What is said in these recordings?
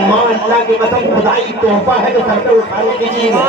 ماں اللہ کی قسم خدائی تحفہ ہے جو سر پہ اٹھانے کی چیز ہے.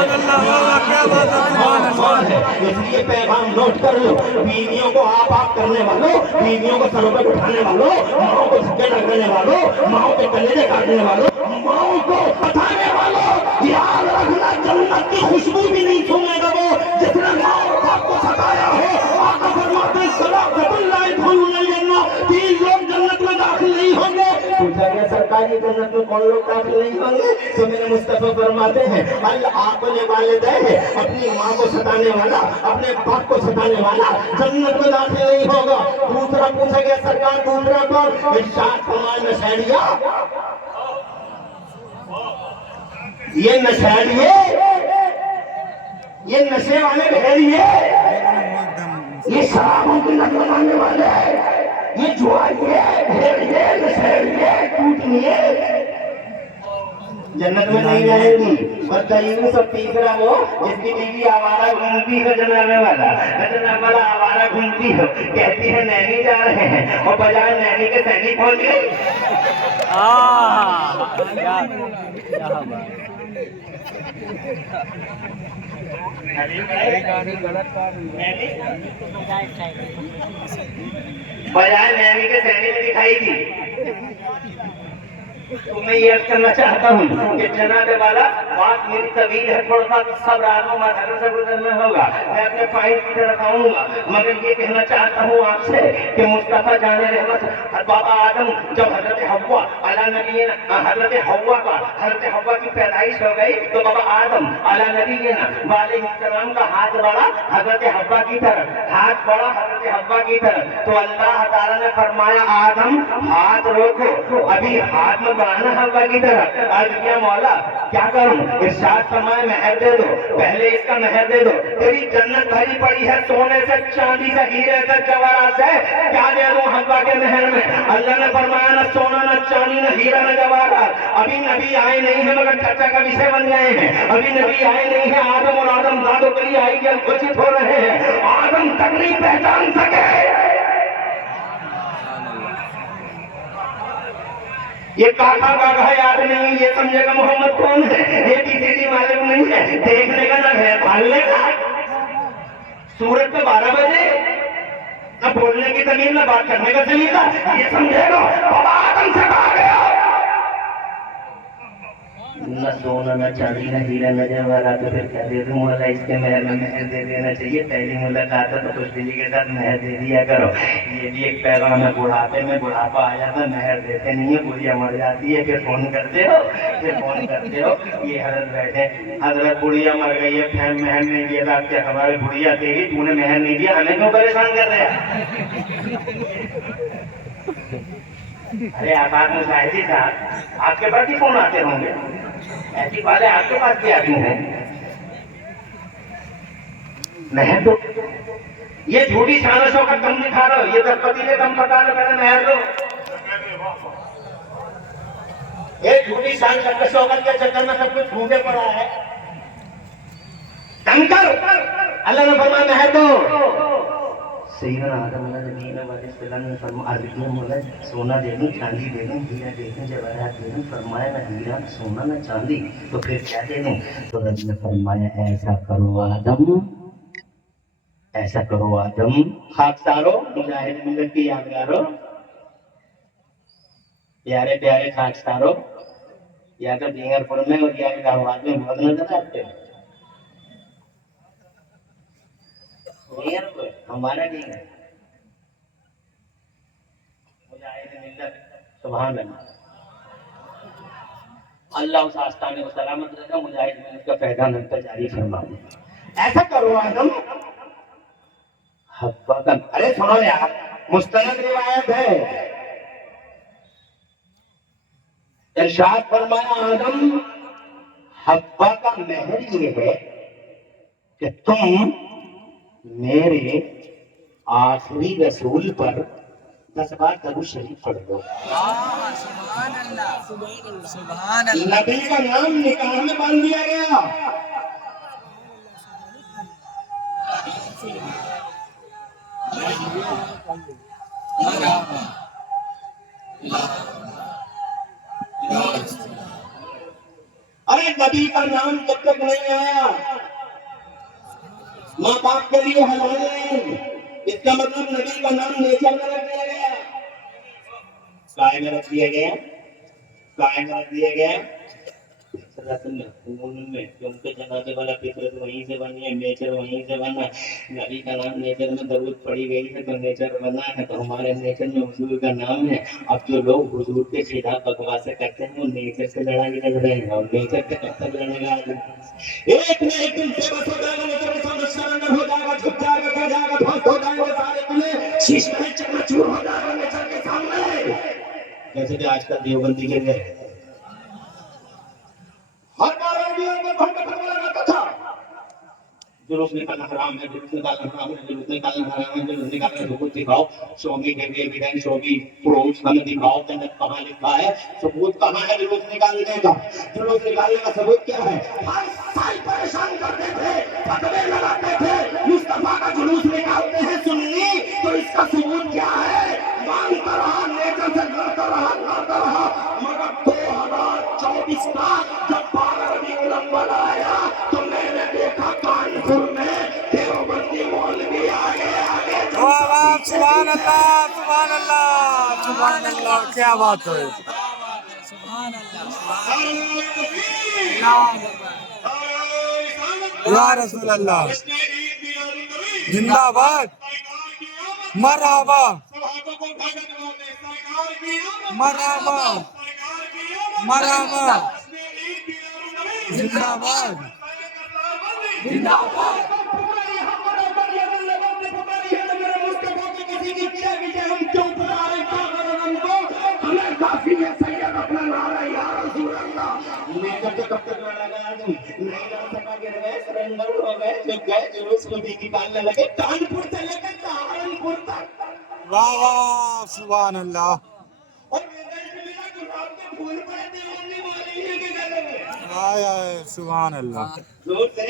اس لیے پیغام نوٹ کر لو, بیویوں کو آپ کرنے والوں, بیویوں کو سروں پہ اٹھانے والوں, ماؤں کو دھکے لگانے والوں, ماؤں کے کلیجے کاٹنے والوں, ماؤں کو بتانے والوں, یاد رکھنا جنت کی خوشبو بھی نہیں سنے گا وہ جس نے ماں اور باپ کو ستایا ہو. آقا فرماتے ہیں صلاۃ اللہ يدخلون الجنہ, 3 لوگ جنت میں داخل نہیں ہوں گے. پوچھا گیا سرکاری جنت میں کون لوگ داخل نہیں ہوں گے؟ تو میرے مصطفیٰ فرماتے ہیں العاقل والدین, اپنی ماں کو ستانے والا, اپنے باپ کو ستانے والا جنت میں داخل نہیں ہوگا. دوسرا پوچھا گیا سرکار دوسرا کون؟ ارشاد فرمائے نشیڑیا, یہ نشیڑیے, یہ نشے والے بھیڑیے, یہ شرابوں کی لت لگانے والے ہیں, یہ جوائیے, بھیڑیے, نشیڑیے, ٹوٹیے جنت میں نہیں رہے گی. اور تیسرا سب تیسرا وہ جس کی بیوی آوارہ گھومتی ہے, جناب والا جناب والا آوارہ گھومتی ہے, کہتی ہے نینی جا رہے ہیں, اور بجائے نینی کے سینی پہنچ گئی. بجائے نینی کے سینی میں دکھائی دی. تو میں یہ کرنا چاہتا ہوں کہ جناب والا بات میری طویل ہے, تھوڑا سا صبر آدھوں مدھر سے گزرنا ہوگا, میں اپنے فائد کی طرف آؤں گا, مگر یہ کہنا چاہتا ہوں آپ سے کہ مصطفیٰ جان رحمت بابا آدم جب حضرت حوا علی نبینا, حضرت حوا کی پیدائش ہو گئی تو بابا آدم علی نبینا علیہ السلام کا ہاتھ بڑھا حضرت حوا کی طرف, ہاتھ بڑھا حضرت حوا کی طرف, تو اللہ تعالیٰ نے فرمایا آدم ہاتھ روکو, ابھی ہاتھ میں بڑھانا حوا کی طرف. آج کیا مولا کیا کروں؟ ارشاد فرمائے مہر دے دو, پہلے اس کا مہر دے دو. تیری جنت بھری پڑی ہے سونے سے, چاندی سے, ہیرے سے, جواہرات سے, کیا دے دوں حوا کے مہر میں؟ اللہ نے فرمایا نہ سونا, نہ چاندی, نہ ہیرا, نہ جواہرات. ابھی نبی آئے نہیں ہیں مگر چرچا کا وشے بن گئے ہیں. ابھی نبی آئے نہیں ہیں, آدم اور آدم زادوں کے لیے آئی جل گھوشت ہو رہے ہیں. آدم تک نہیں پہچان سکے یہ کاکا کاکا یاد نہیں, یہ سمجھے گا محمد کون ہے, یہ PCD معلوم نہیں ہے, دیکھنے کا نہ ہے پالنے کا. سورج پہ 12 بجے نہ بولنے کی زمین, نہ بات کرنے کا سلیقہ, یہ سمجھے گا بابا آدم سے کہا گیا نہ سونا, نہ چاندی, نہ ہیرا, نہ جواہرات. تو پھر کیا دے دوں مولا, اس کے مہر میں مہر دے دینا چاہیے. پہلی ملاقات ہے تو خوش دلی کے ساتھ مہر دے دیا کرو. یہ بھی ایک پیغام ہے, بڑھاپے میں بڑھاپا آ جاتا ہے, مہر دیتے نہیں ہے, بڑھیا مر جاتی ہے, پھر فون کرتے ہو, یہ حضرت بیٹھے, حضرت بڑھیا مر گئی ہے, مہر نہیں دیا تھا. آپ کیا خبر ہے بڑھیا تیری, تو نے مہر نہیں دیا, ہمیں کیوں پریشان کر رہے ارے آباد مشاہدی صاحب, آپ کے پاس ہی فون آتے ہوں گے, ایسی بات ہے آپ کے پاس بھی آتی ہیں. مہر دو, یہ جھوٹی شان و شوقت کم دکھا رہا ہو, یہ 10 پتیلے کم پکا لو, پہلے مہر دو. یہ جھوٹی شان و شوقت کے چکر میں سب کچھ ڈھونڈے پڑا ہے. اللہ نے فرمایا مہر دو. سیدنا آدم علیہ السلام نے فرمایا مولا سونا دے دوں, چاندی دے دوں, ہیرا دے دوں, جواہرات دے دوں. فرمایا نہ ہیرا, نہ سونا, نہ چاندی, تو پھر کیا دے دوں؟ تو رب نے فرمایا ایسا کرو آدم, ایسا کرو آدم, خاکسارو, مجاہد ملت کی یادگارو, پیارے پیارے خاکسارو, یا تو دینگر پور میں اور یا الہ آباد میں بہت نظر آتے ہیں. ہمارا نہیں ہے مجاہد ملت, سبحان اللہ. اللہ اس آستانے کو سلامت رکھا, مجاہد ملت کا فیضان ہم پر جاری فرما دے. ایسا کرو آدم حوا کا, ارے سنو یار, مستند روایت ہے, ارشاد فرمایا آدم حوا کا مہر یہ ہے کہ تم میرے آخری رسول پر 10 بار درود شریف پڑھ دو. نبی کا نام نکاح میں باندھ دیا گیا. ارے نبی کا نام جب تک نہیں آیا ماں باپ کے لیے حلال ہے، اس کا مطلب نبی کا نام نیچر میں رکھ دیا گیا، کائے میں رکھ دیا گیا، کائے میں رکھ دیا گیا رتن میں خون میں، کیونکہ جنازے والا فطرت وہیں سے بنی ہے، نیچر وہیں سے بنا ہے۔ نبی کا نام نیچر میں ضرورت پڑی گئی ہے تو نیچر بنا ہے، تو ہمارے نیچر میں حضور کا نام ہے۔ اب جو لوگ حضور کے خلاف بکواسیں کرتے ہیں وہ نیچر سے لڑائی لڑ رہے ہیں، اور نیچر سے کب تک لڑنے گا آدمی؟ ایک نہ ایک دن بے بس ہو جائے گا، نیچر کے سامنے سرنڈر ہو جائے گا، جھک جائے گا، گر جائے گا، دھوس ہو جائیں گے سارے قلعے، شیش محل چکنا چور ہو جائے گا نیچر کے سامنے۔ جیسے کہ آج کل دیوبندی کے گئے ہر بار ریڈیو میں بھنڈ ختم لگاتا تھا، جلوس نکالنا حرام ہے، جلوس نکالنا حرام ہے، جلوس نکالنا حرام ہے، جلوس نکالنا ثبوت دکھاؤ، شو می the evidence, show me proof, ہمیں دکھاؤ کہ کہاں لکھا ہے، ثبوت کہاں ہے جلوس نکالنے کا؟ جلوس نکالنے کا ثبوت کیا ہے؟ ہر سال پریشان کرتے تھے، فتوے لگاتے تھے، مصطفیٰ کا جلوس نکالتے ہیں سنی، تو اس کا ثبوت کیا ہے؟ مانگتا رہا، نیچر سے لڑتا رہا، مگر 2024 کا جب 12 ربیع الاول آیا تو میں نے دیکھا کانپور میں دیوبندی مولوی آگے سبحان اللہ سبحان اللہ سبحان اللہ، کیا بات ہے، سبحان اللہ یا رسول اللہ، زندہ باد، مرحبا مرحبا مرحبا، زندہ باد زندہ باد۔ ہمیں کافی ہے سید اپنا نعرہ یا رسول اللہ۔ نیچر سے کب تک لڑا گیا تم؟ نہیں لڑ سکا، گر گئے، سرنڈر ہو گئے، جھک گئے، جلوس کو بھی نکالنے لگے، کانپور سے لے کر سہارنپور تک۔ واہ واہ سبحان اللہ، اور رزلٹ ملا گلاب کے پھول پڑے دیوبندی مولوی کے گلے میں۔ آئے آئے سبحان اللہ زور سے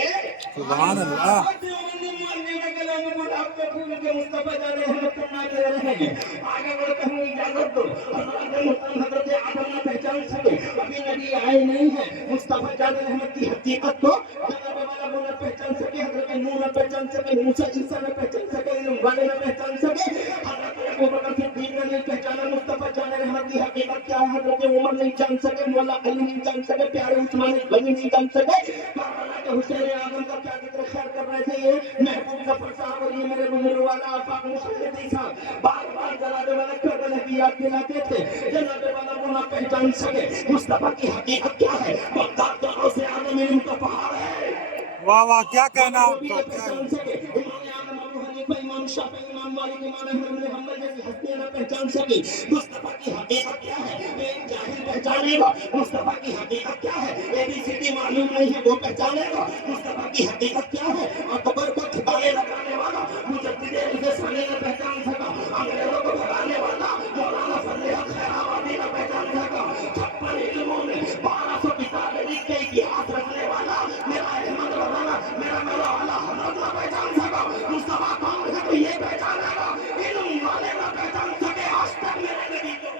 سبحان اللہ۔ دیوبندی مولوی کے گلے میں گلاب کے پھول کے مصطفیٰ جان رحمت اللہ دے رہے ہیں۔ آگے بڑھتا ہوں، اجازت دو، حضرت محترم حضرت آدم نہ پہچان سکے، ابھی نبی آئے نہیں ہیں، مصطفیٰ جان رحمت کی حقیقت کو جناب والا وہ نہ پہچان سکے، حضرت نوح نہ پہچان سکے، موسیٰ عیسیٰ نہ پہچان سکے، علم والے نہ پہچان سکے، حضرت ابوبکر صدیق نے نہیں پہچانا مصطفیٰ جان رحمت کی حقیقت کیا ہے، حضرت عمر نہیں جان سکے، مولا علی نہیں جان سکے، پیارے عثمان غنی نہیں جان سکے، کربلا کے حسین اعظم کا کیا ذکر خیر کر رہے تھے یہ محبوب ظفر صاحب اور یہ میرے بزرگ والا آفاق مشاہدی صاحب بار بار جناب والا کربلا کی یاد دلاتے تھے، جناب والا وہ نہ پہچان سکے مصطفیٰ کی حقیقت کیا ہے، بغداد کا غوث اعظم علم کا پہاڑ ہے، واہ واہ، کیا کہنا آپ بھی کو، نہ کیا پہچان سکے، امام اعظم ابو حنیفہ، امام شافعی، امام مالک، امام احمد بن حنبل جیسی ہستیاں نہ پہچان سکی، مصطفیٰ کی حقیقت کیا ہے، ایک جاہل پہچانے گا، مصطفیٰ کی حقیقت کیا ہے، اے بی سی ڈی معلوم نہیں ہے وہ پہچانے گا، مصطفیٰ کی حقیقت کیا ہے، اکبر کو ٹھکانے لگانے والا مجدد رسالے نہ پہچان سکا، انگریزوں کو بھگانے والا مولانا فضل حق خیرآبادی نہ پہچان سکا، 56 علموں میں 1200 کتابیں لکھ کے اتہاس رکھنے والا میرا احمد مولانا میرا مولا والا حضرت نہ پہچان سکا، مصطفیٰ کون ہے تو یہ پہچانے گا، علم والے نہ پہچان سکے آج تک میرے نبی کو۔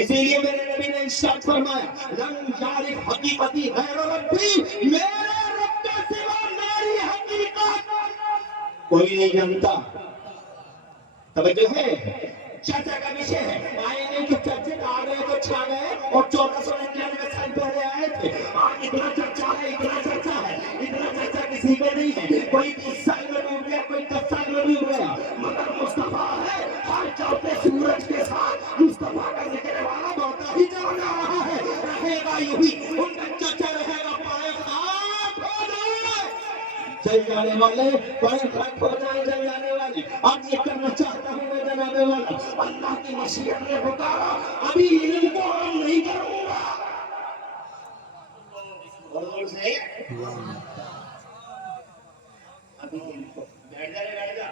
اسی لیے میرے نبی نے ارشاد فرمایا لن یعرف حقیقتی غیر ربی، میرے رب کے سوا میری حقیقت کوئی نہیں جانتا۔ توجہ ہے، چرچا کا وشے ہے، آئے نہیں کہ چرچے آ گئے تو چھا گئے اور 1499 سال پہلے آئے تھے، آج اتنا چرچا ہے، اتنا چرچا ہے، اتنا چرچا کسی کو نہیں ہے، کوئی 20 سال میں ڈوب گیا، کوئی 10 سال میں ڈوب گیا، مگر مصطفیٰ ہے، ہر چوتھے سورج کے ساتھ مصطفیٰ کا ذکر والا بڑھتا ہی چلا جا رہا ہے، رہے گا یوں ہی، ان کا چرچا رہے گا، پائے خاک ہو جائے جل جانے والے، پائے خاک ہو جائے جل جانے والے۔ اب یہ کرنا چاہتا ہوں میں جناب والا، اللہ کی مشیت نے پکارا، ابھی علم کو عام نہیں کروں گا، اور سے ابھی بیٹھ جا بیٹھ جا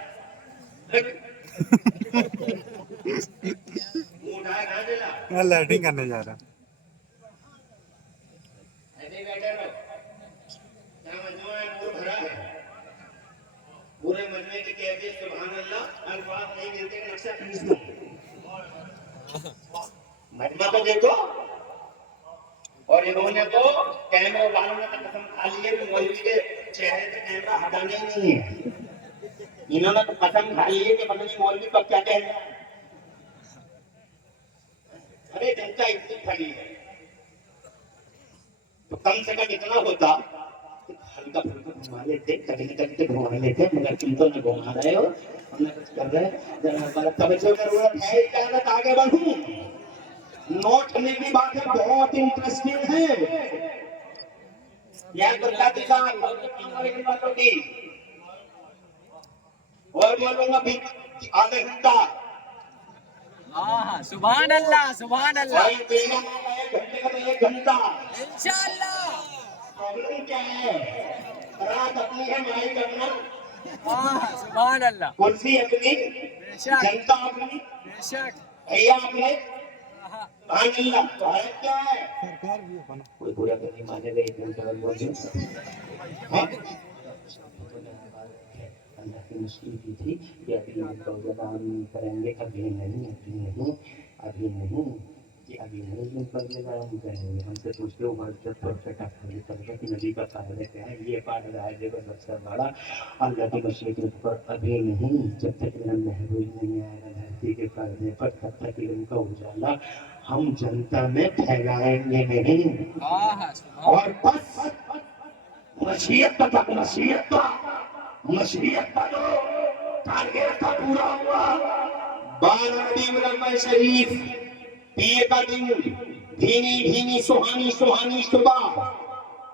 منہ اٹھائے کہاں چلا میں لیٹنگ کرنے جا رہا ہوں۔ ایسے بیٹھے رہو، کیا مجموعہ ہے نور بھرا ہے، پورے مجموعے کی کیفیت سبحان اللہ، الفاظ نہیں ملتے کہ نقشہ کھینچ دوں، مجموعہ کو دیکھو، اور انہوں نے تو کیمرے والوں نے تو قسم کھا لی ہے کہ مولوی کے چہرے سے کیمرہ ہٹانا ہی نہیں ہے. انہوں نے تو قسم کھا لی ہے کہ پتہ نہیں مولوی کب کیا کہہ رہے ہیں. ارے جنتا اتنی کھڑی ہے تو کم سے کم اتنا ہوتا کہ ہلکا پھلکا گھما لیتے, کبھی نہ کبھی تو گھما لیتے, مگر تم تو نہ گھما رہے ہو, ہم نہ کچھ کر رہے ہیں. ذرا ہمارا توجہ کی ضرورت ہے, اجازت آگے بڑھوں. نوٹ کرنے کی باتیں بہت انٹرسٹنگ ہیں. یہ برکاتی صاحب والوں کی اور بولوں گا بھی آدھا گھنٹہ ہاں سبحان اللہ سبحان اللہ اور دینا ایک گھنٹے کا تو ایک گھنٹہ. انشاءاللہ. پرابلم کیا ہے؟ رات اپنی ہے, مائی کرنا, ہاں سبحان اللہ. کرسی اپنی, بے شک جنتا اپنی, بے شک. بھیا اپنے. ہاں سبحان اللہ. تو حالت کیا ہے؟ کوئی برا تو نہیں مانے گا, ایک گھنٹے کا بول دیں. اللہ کی مشکل کی تھی کہ ابھی ان کو زبان کریں گے, ابھی نہیں, ابھی نہیں, ابھی نہیں, کہ ابھی نہیں ان پر زبان کریں گے. ہم سے پوچھتے ہو بات پرفیکٹ آپ کرے کہ نبی کا فائدہ کیا ہے, یہ پاٹ رہا ہے کو سب سے بڑا. اللہ کی مشکل کے اوپر ابھی نہیں, جب تک علم محروج نہیں آئے گا دھرتی کے پردے پر, تب تک علم کا اجالا ہم جنتا میں پھیلائیں گے نہیں. ہاں سبحان اور بس مشیت کا مشیت کا جو ٹارگیٹ تھا پورا ہوا. 12 ربیع الاول شریف, پیر کا دن, بھینی بھینی سہانی سہانی صبح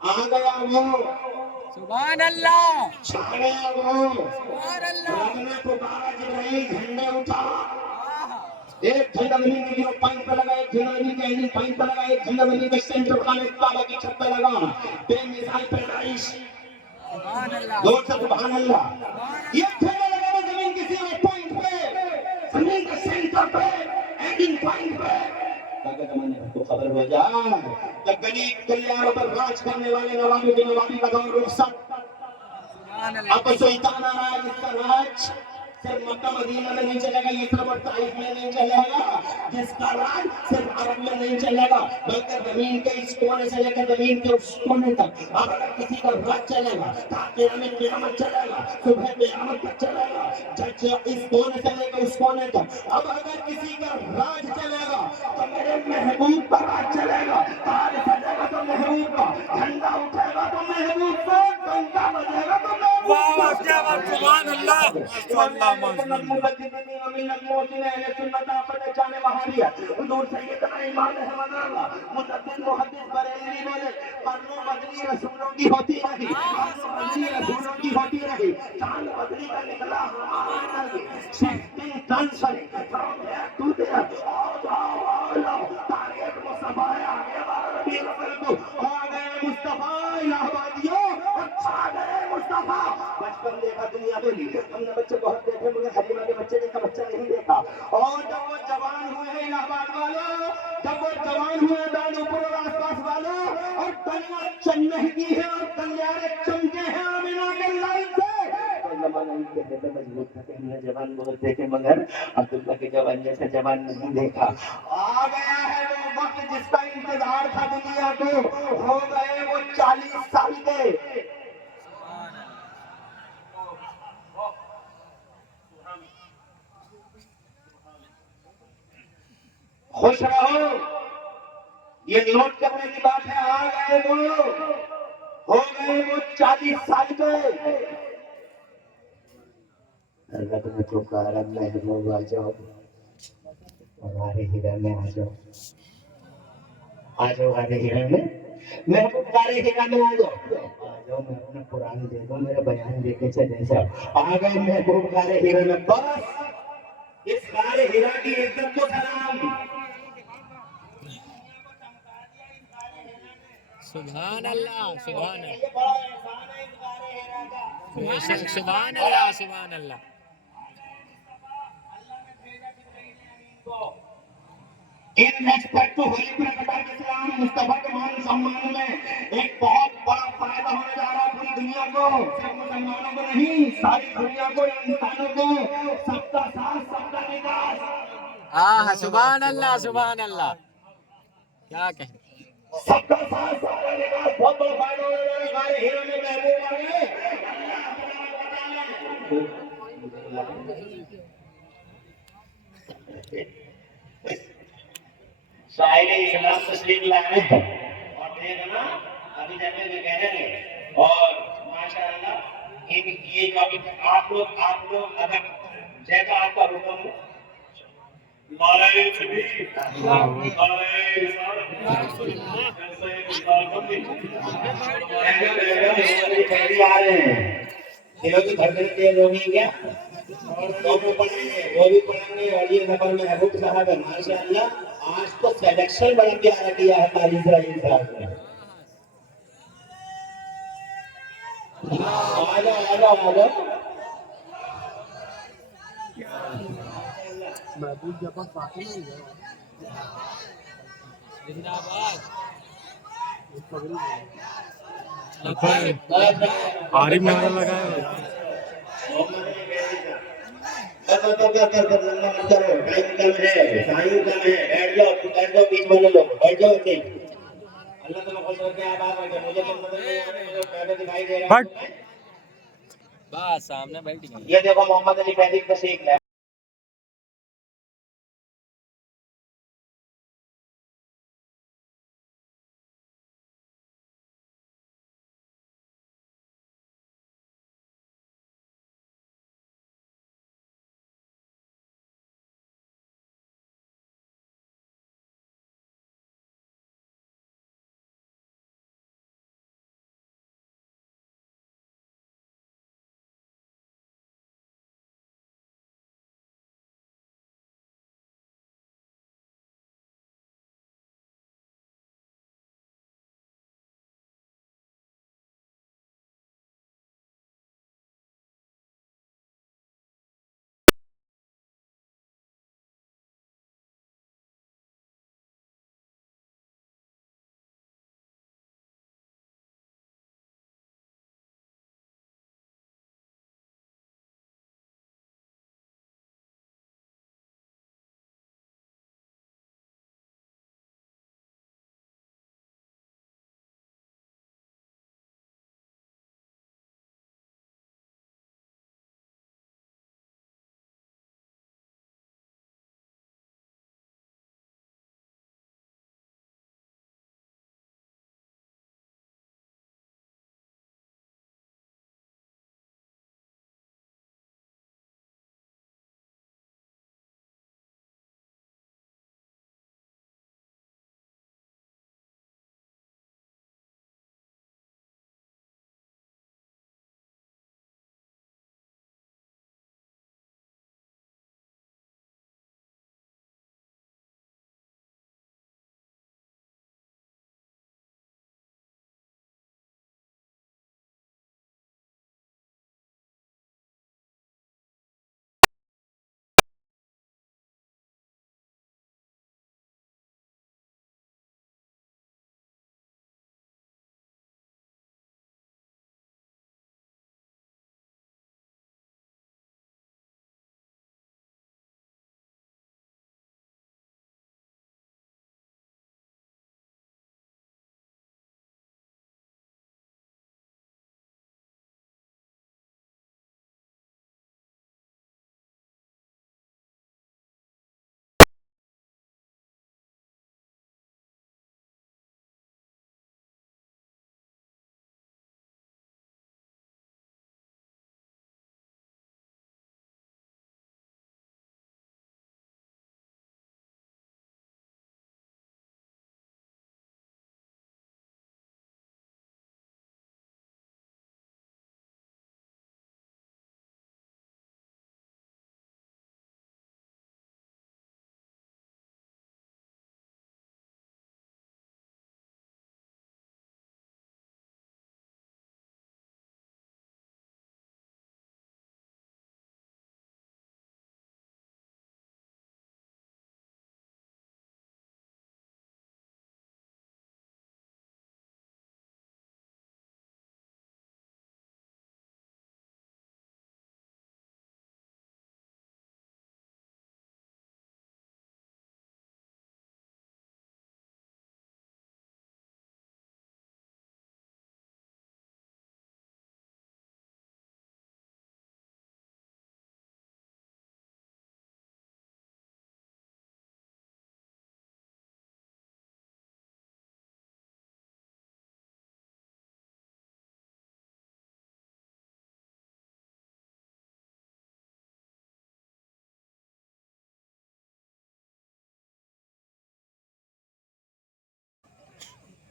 آ گیا وہ, سبحان اللہ چھا گیا وہ. سبحان اللہ. رب نے پکارا, جبرائیل جھنڈے اٹھا. ہاں ایک جھنڈا بنی کے جو پوائنٹ پہ لگا, ایک جھنڈا بنی کے اینڈ پوائنٹ پہ لگا, ایک جھنڈا بنی کے سینٹر خانہ کعبہ کی چھت پہ لگا. بے مثال پیدائش. سبحان اللہ زور سے سبحان اللہ. سبحان یہ اللہ. جھنڈا لگا ہوا زمین کے سیدھے پوائنٹ پہ, زمین کے سینٹر پہ, اینڈنگ پوائنٹ پہ, تاکہ زمانے بھر کو خبر ہو جائے کہ گلی گلیاروں پر راج کرنے والے نوابی کے نوابی کا دور رخصت. سبحان اللہ. اب سلطان آ رہا ہے جس کا راج صرف مکہ مدینہ میں نہیں چلے گا, یثرب اور طائف میں نہیں چلے گا, جس کا راج صرف عرب میں نہیں چلے گا بلکہ زمین کے اس کونے سے لے کر زمین کے اس کونے تک. اب اگر کسی کا راج چلے گا تاکہ ہمیں قیامت چلے گا, صبح قیامت تک چلے گا, جج اس کونے سے لے کر اس کونے تک. اب اگر کسی کا راج چلے گا تو میرے محبوب کا راج چلے گا. تاج سجے گا تو محبوب کا, جھنڈا اٹھے گا تو محبوب کا, ڈنکا بجے گا تو واہ محبوب واہ, کا. کیا بات, سبحان اللہ, ماشاء اللہ, ماشاء اللہ. حضور سیدنا امام احمد رضا مجدد محدث بریلوی بولے, قرن بدلی رسولوں کی ہوتی رہی, قرن بدلی رسولوں کی ہوتی رہی, چاند بدلی کا نکلا ہمارا نبی, shifting transferring from there to there, تاریخ مصطفیٰ آگے بڑھ ربی الاول کو آ گئے مصطفیٰ الہبادیوں, اچھا گئے مصطفیٰ. بچپن دیکھا دنیا بولی, ہم نے بچے بہت دیکھے مگر حلیمہ کے بچے جیسا بچہ نہیں دیکھا. اور جب وہ جوان ہوئے ہیں الہ آباد والوں, جب وہ جوان ہوئے ہیں دانو پور اور آس پاس والوں, اور کلیاں چمکی ہیں اور کلیارے چمکے ہیں آمینہ کے لائٹ سے, زمانہ ان کے جیسے مضبوط تھا کہ ہم نے جوان بہت دیکھے مگر عبداللہ کے جوان جیسے جوان نہیں دیکھا. آ گیا ہے وہ وقت جس کا انتظار تھا دنیا کو, ہو گئے وہ 40 سال کے. خوش رہو, یہ نوٹ کرنے کی بات ہے. آ گئے وہ, ہو گئے وہ 40 سال کے. رب نے پکارا, محبوب آ جاؤ, ہمارے ہرے میں آ جاؤ, آ جاؤ ہمارے ہرے میں, محبوب ہمارے ہرے میں آ جاؤ, آ جاؤ, میں اپنا قرآن دے دو, میرا بیان دے کے چلے جاؤ. آ گئے محبوب ہمارے ہرے میں. بس اس غار ہرا کی عزت کو سلام. سبحان اللہ سبحان اللہ. یہ بڑا احسان ہے اس غار ہرا کا. بے شک سبحان اللہ سبحان اللہ. In respect to holy prophet اسلام, مصطفیٰ کے مان سمان میں ایک بہت بڑا فائدہ ہونے جا رہا ہے پوری دنیا کو, صرف مسلمانوں کو نہیں, ساری دنیا کو, انسانوں کو. سب کا ساتھ, سب کا وکاس. ہاں سبحان اللہ سبحان اللہ. کیا کہیں. سب کا ساتھ سارا نکاح بہت بڑا فائدہ ہونے والا ہے. ہمارے ہیرو میں محبوب آ گئے. شاعر اسلام تشریف لائے اور دیکھنا ابھی جانے کے کہنے لگے. اور ماشاءاللہ یہ جو آپ لوگ اگر جیسا آپ کا حکم ہو. نعرہ تکبیر، نعرہ رسالت، جیسے رسالت بندی. شہری آ رہے ہیں دلوں کی دھڑکن تیز ہو گئی کیا؟ وہ بھی پڑھیں گے اور یہ سفر میں محبوب صاحب ہے. ماشاءاللہ آج تو سلیکشن بڑا پیارا کیا ہے قاری اسرائیل صاحب نے. آ جاؤ. عارف نظر لگائے بٹ بس سامنے بیٹھ گئے. یہ دیکھو محمد علی پیدی کا سیکھ ہے.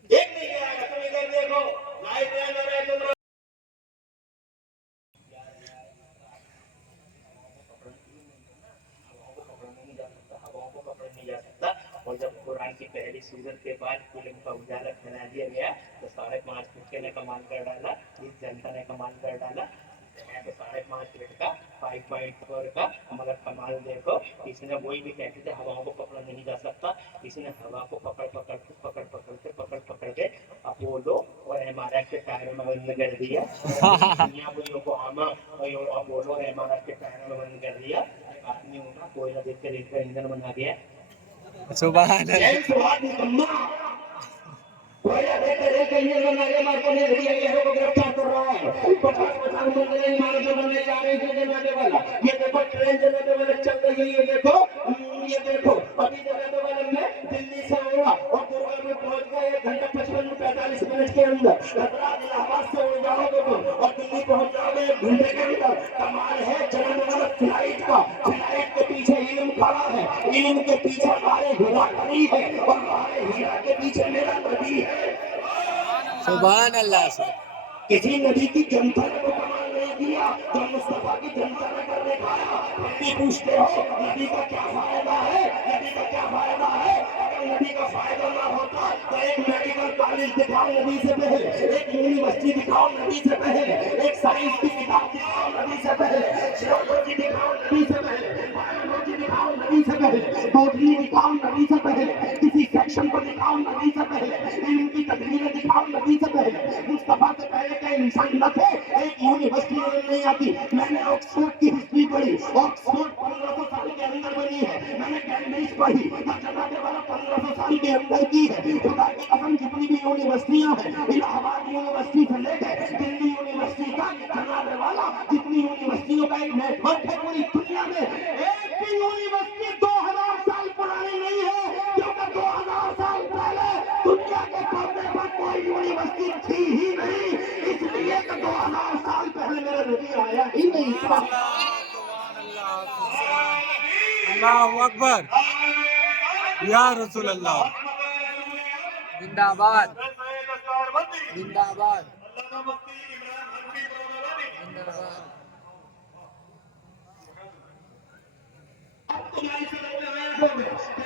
एक नहीं गया, तुम इधर देखो, लाइट रेल हो रहा है, तुम हवाओं को पकड़ नहीं जा सकता। और जब कुरान की पहली सूरत के बाद इल्म का उजाला फैला दिया गया तो 5.5 फुट ने कमाल कर डाला, इस जनता ने कमाल कर डाला। तो 5.5 फुट का 5.4 का, मगर कमाल देखो, इसने वही भी कहते थे हवाओं को पकड़ नहीं जा सकता, इसने हवा को पकड़ के अपोलो और एमआरएफ के टायरों में बंद कर दिया। दुनिया को योकोहामा और अपोलो और एमआरएफ के टायरों में बंद कर दिया। एक आदमी होना कोयला देख के रेत का ईंधन बना दिया। सुभान अल्लाह। जय सुभाष निकम्मा, कोयला देख के रेत का ईंधन बना दिया, मार को नहीं दिया, ये को गिरफ्तार कर रहा है। 50 मंजिलें इमारतें बनने जा रही थी जनाने वाला, ये देखो ट्रेन जनाने वाले चल रही है, ये देखो अभी जनाने वाले में दिल्ली से उड़ा और दुर्गा में पहुंच गए 1 घंटा 55 से 45 मिनट के अंदर। हैदराबाद इलाहाबाद से उड़ जाओगे तुम और दिल्ली पहुंच जाओगे 1 घंटे के अंदर। कमाल है जनाने वाला फ्लाइट का। फ्लाइट के पीछे इल्म खड़ा है, इल्म के पीछे हमारे हीरा खड़ी है और हमारे हीरा के पीछे मेरा नबी है। सुभान अल्लाह। किसी नबी की जनता ने तो कमाल नहीं किया जो मुस्तफा की जनता ने कर दिखाया। नबी पूछते हो नबी का क्या फायदा है, नबी का क्या फायदा है? अगर नबी का फायदा ना होता तो एक मेडिकल कॉलेज दिखाओ नबी से पहले, एक यूनिवर्सिटी दिखाओ नबी से पहले, एक साइंस की किताब दिखाओ नबी से पहले, जियोलॉजी दिखाओ नबी से पहले, बायोलॉजी दिखाओ नबी से पहले, बॉटनी दिखाओ नबी से पहले, किसी सेक्शन को दिखाओ नबी से पहले, इल्म की तकरीरें दिखाओ नबी से पहले। मुस्तफा से पहले का इंसान न थे, एक यूनिवर्सिटी नहीं आती। मैंने ऑक्सफोर्ड की हिस्ट्री पढ़ी, ऑक्सफोर्ड 1500 साल के अंदर बनी है। मैंने कैम्ब्रिज पढ़ी, जनाने वाला 1500 साल के अंदर की है। खुदा की कसम जितनी भी यूनिवर्सिटियां हैं, इलाहाबाद यूनिवर्सिटी से लेकर दिल्ली यूनिवर्सिटी तक, जनाने वाला जितनी यूनिवर्सिटियों का एक नेटवर्क है पूरी दुनिया में, एक भी यूनिवर्सिटी 2000 साल पुरानी नहीं है, क्योंकि 2000 साल पहले दुनिया के पर्दे पर कोई यूनिवर्सिटी थी ही नहीं, इसलिए तो 2000 साल पहले मेरा नबी आया ही नहीं था। अल्लाहु अकबर, या रसूल अल्लाह। जिंदाबाद जिंदाबाद जिंदाबाद।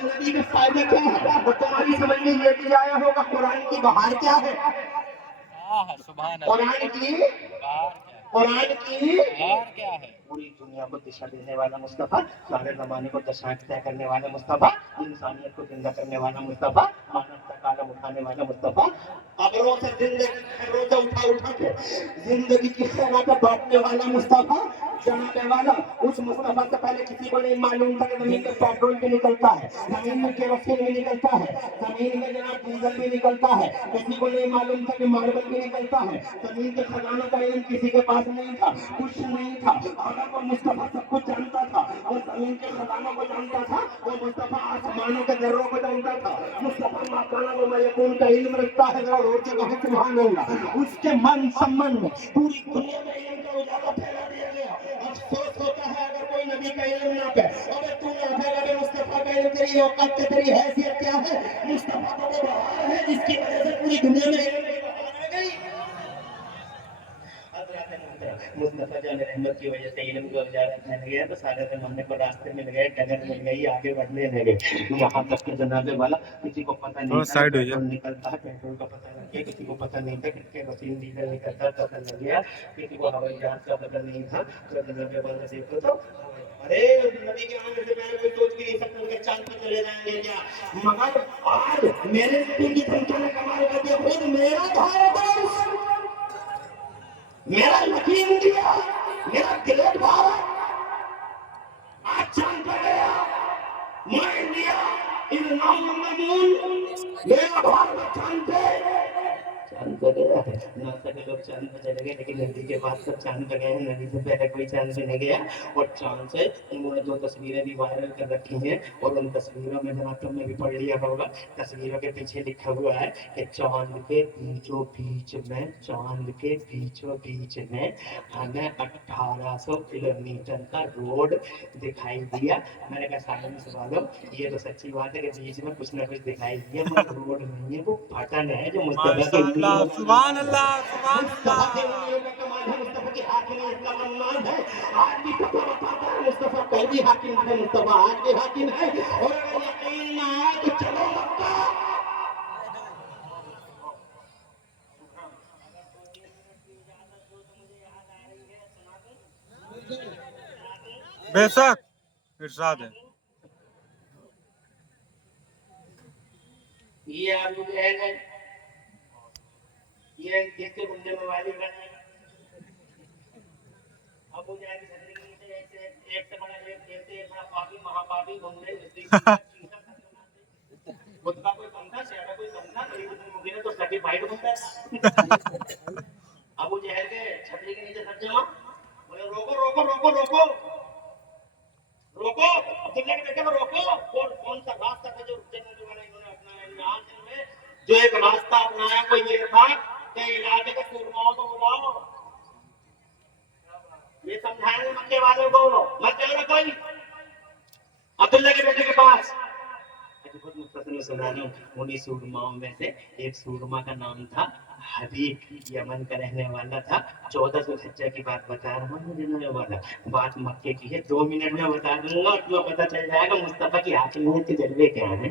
नबी के फायदे क्या है और तुम्हारी समझ में ये भी आया होगा कुरान की बहार क्या है। सुभान कुरान की कुरान की अल्लाह। क्या है? पूरी दुनिया को दिशा देने वाला मुस्तफा, सारे जमाने को दशा तय करने वाला मुस्तफा, इंसानियत को जिंदा करने वाला मुस्तफा, मानवता का आलम उठाने वाला मुस्तफा, कब्रों से जिंदगी रोजा उठा के जिंदगी की खैरात बांटने वाला मुस्तफा, जनाने वाला। उस मुस्तफा से पहले किसी को नहीं मालूम था कि जमीन में पेट्रोल भी निकलता है, जमीन में केरोसिन भी निकलता है, जमीन में जनाब डीजल भी निकलता है। किसी को नहीं मालूम था कि मार्बल भी निकलता है। जमीन के खजानों का इल्म किसी के पास नहीं था, कुछ नहीं था। अगर वो मुस्तफा सब कुछ जानता था, वो जमीन के खजानों को जानता था, वो मुस्तफा आसमानों के दर्रों को जानता था। मुस्तफा माकाना व मयकून का इल्म रखता है, जरा रोज जगह सुभान अल्लाह। उसके मन सम्मान में पूरी दुनिया में इल्म का उजाला फैला दिया गया। अफसोस होता है अगर कोई नबी का इल्म ना पे, अगर तू ना पे, अगर मुस्तफा का इल्म तेरी औकात के तेरी हैसियत क्या है? मुस्तफा तो वो बहार है जिसकी वजह से पूरी दुनिया में इल्म की बहार आ गई। मुस्तफा जान रहमत की वजह से इल्म का उजाला फैल गया तो सारे जमाने को रास्ते मिल गए, डगर मिल गई, आगे बढ़ने लगे। यहाँ तक के जनाबे वाला किसी को पता नहीं था पेट्रोल निकलता है, पेट्रोल का पता लग गया। किसी को पता नहीं था किसके वसीम डीजल निकलता, पता लग गया। किसी को हवाई जहाज का पता नहीं था, तो जनाबे वाला देखो तो अरे नबी के आने से पहले कोई सोच भी नहीं सकता कि चांद पे चले जाएंगे क्या। मगर आज मेरे नबी की संख्या ने कमाल कर दिया। खुद मेरा भारत, मेरा लकी इंडिया, मेरा ग्रेट भारत आज चांद पर गया। मैं इंडिया इन नाम मून, मेरा भारत चांद पे चांद पे गया है। नासा के लोग चांद पे चले गए, लेकिन नदी के बाद सब चांद पे गए हैं, नदी से पहले कोई चांद पे नहीं गया। और चांद से उन्होंने 2 तस्वीरें भी वायरल कर रखी हैं, और उन तस्वीरों में जनाब तुमने भी पढ़ लिया होगा, तस्वीरों के पीछे लिखा हुआ है कि चांद के बीचों बीच में, चांद के बीचों बीच में हमें 1800 किलोमीटर का रोड दिखाई दिया। मैंने कहा सामने से वालों, ये तो सच्ची बात है कि बीच में कुछ ना कुछ दिखाई दिया, मगर रोड नहीं है, वो फटन है जो मुस्तफा के माशाअल्लाह, सुभान अल्लाह, सुभान मुस्तफा के अल्लाह। उंगलियों का कमाल है, मुस्तफा की हाकिमियत का सम्मान है। आज भी पता बताता है मुस्तफा कल भी हाकिम है, मुस्तफा आज भी हाकिम है। और अगर यकीन ना आए तो चलो मक्का। बेशक इरशाद है। ये अबू जहल है, ये जिसके गुंडे में वाली बने। अबू जहल की छतरी के नीचे एक से बड़ा पापी महापापी गुंडे खुद का कोई बंदा, शहर का कोई बंदा, मुगीना तो सर्टिफाइड बंदा है। अबू जहल के छतरी के नीचे सब जमा बोले रोको रोको रोको रोको रोको, अब्दुल्ला के बेटे को रोको। कौन सा रास्ता था जो जन्नत वाला इन्होंने अपनाया? यहाँ में जो एक रास्ता अपनाया वो ये था कि इलाके के सूरमाओं को बुलाओ, ये समझाएंगे मक्के वालों को, मत जाना कोई अब्दुल्ला के बेटे के पास। खुद मुख्तसर में सुना दूं, उन्हीं सूरमाओं में से एक सूरमा का नाम था हबीब, यमन का रहने वाला था। 14 ज़ुल्हिज्जा की बात बता रहा हूँ जानने वाला, बात मक्के की है, 2 मिनट में बता दूंगा, तुम्हें पता चल जाएगा मुस्तफा की हाकिमियत के जलवे क्या है।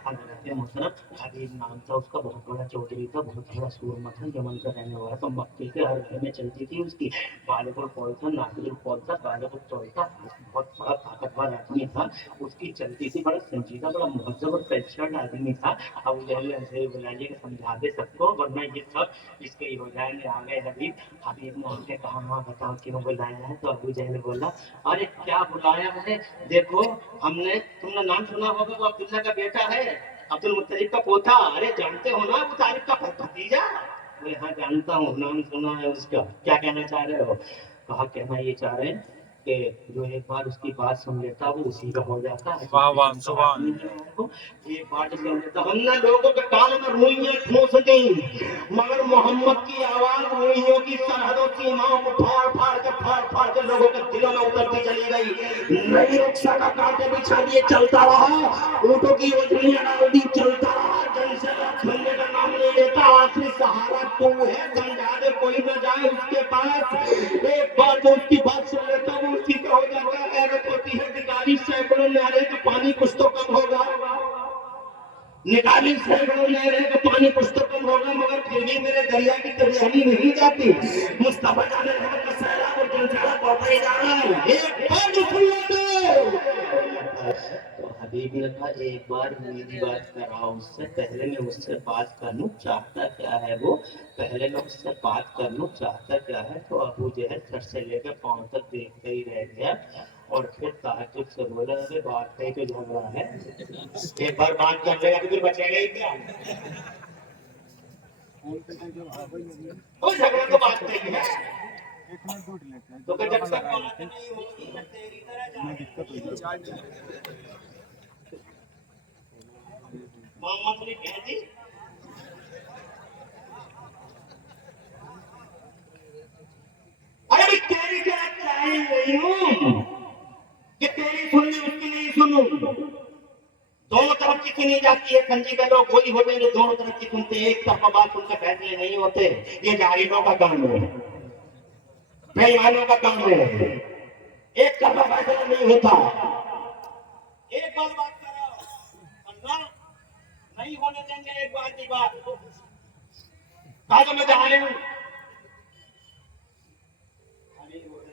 मोहतरम हबीब नाम था उसका, बहुत बड़ा चौधरी था, बहुत बड़ा सूरमा था, यमन का रहने वाला था। मक्के के हर घर में चलती थी उसकी बालिगुल कौल था, नासिरुल कौल था, बालिगुल तौल था। बहुत बड़ा ताकतवर आदमी था, उसकी चलती थी, बड़ा संजीदा, बड़ा मुहज्जब और पेशेंट आदमी था। अब जहल से बुलाइए कि समझा दे सबको, वरना ये सब इसके ही हो जाएंगे। आ गए हबीब, हबीब ने आके कहा हाँ बताओ क्यों बुलाया है? तो अबू जहल बोला अरे क्या बुलाया है, देखो हमने, तुमने नाम सुना होगा, वो अब्दुल्ला का बेटा है, अब्दुल मुत्तलिब का पोता। अरे जानते हो ना वो तालिब का भतीजा? बोले हाँ जानता हूँ, नाम सुना है उसका, क्या कहना चाह रहे हो? कहा कहना ये चाह रहे हैं कि जो एक बार उसकी बात सुन लेता वो उसी का हो जाता है। वाह वाह, सुभान। एक बार जब सुन लेता, हमने लोगों के कान में रुइयां ठोस गई, मगर मोहम्मद की आवाज रुइयों की सरहदों सीमाओं को फाड़ फाड़ के लोगों के दिलों में उतरती चली गई। नहीं रुक सका, कांटे बिछा दिए चलता रहा, ऊँटों की ओझलियां डाल दी चलता रहा, जंग से बनने का नाम नहीं लेता। आखिरी सहारा तू है, समझा दे कोई न जाए उसके पास। एक बार जो उसकी बात सुन लेता वो उसी का हो जाता। हैरत होती है निकाली सैकड़ों नहरें का पानी कुछ तो कम होगा, निकाली सैकड़ों नहरें का पानी कुछ तो कम होगा, मगर फिर भी मेरे दरिया की तरियानी नहीं जाती। मुस्तफा जाने रहमत का सैलाब और जलसारा बढ़ता ही जा रहा है। एक बार जो सुन लेते तो हबीब ने कहा एक बार मेरी बात कराओ उससे, पहले मैं उससे बात कर लूं चाहता क्या है वो, पहले मैं उससे बात कर लूं चाहता क्या है। तो अबू जहल सर से लेकर पांव तक देखते ही रह गया, और फिर ताज्जुब से बोला अरे बात पे तो झगड़ा है, एक बार बात कर लेगा तो फिर बचेगा ही क्या? वो झगड़ा तो बात नहीं है, तो जब तक बात नहीं होगी मैं तेरी तरह जाऊंगा। मोहम्मद ने कह दी अरे तेरी तरह चाहे नहीं हूँ कि तेरी सुननी उसकी नहीं सुनूं। दोनों तरफ की सुनी जाती है, संजीदा लोग वही होते हैं जो दोनों तरफ की सुनते हैं, एक तरफा बात सुनकर फैसले नहीं होते। ये जाहिलों का काम है, बेईमानों का काम है, एक तरफा फैसला नहीं होता। एक बार बात करो वरना नहीं होने देंगे। एक बार की बात कहा तो मैं जा रही हूँ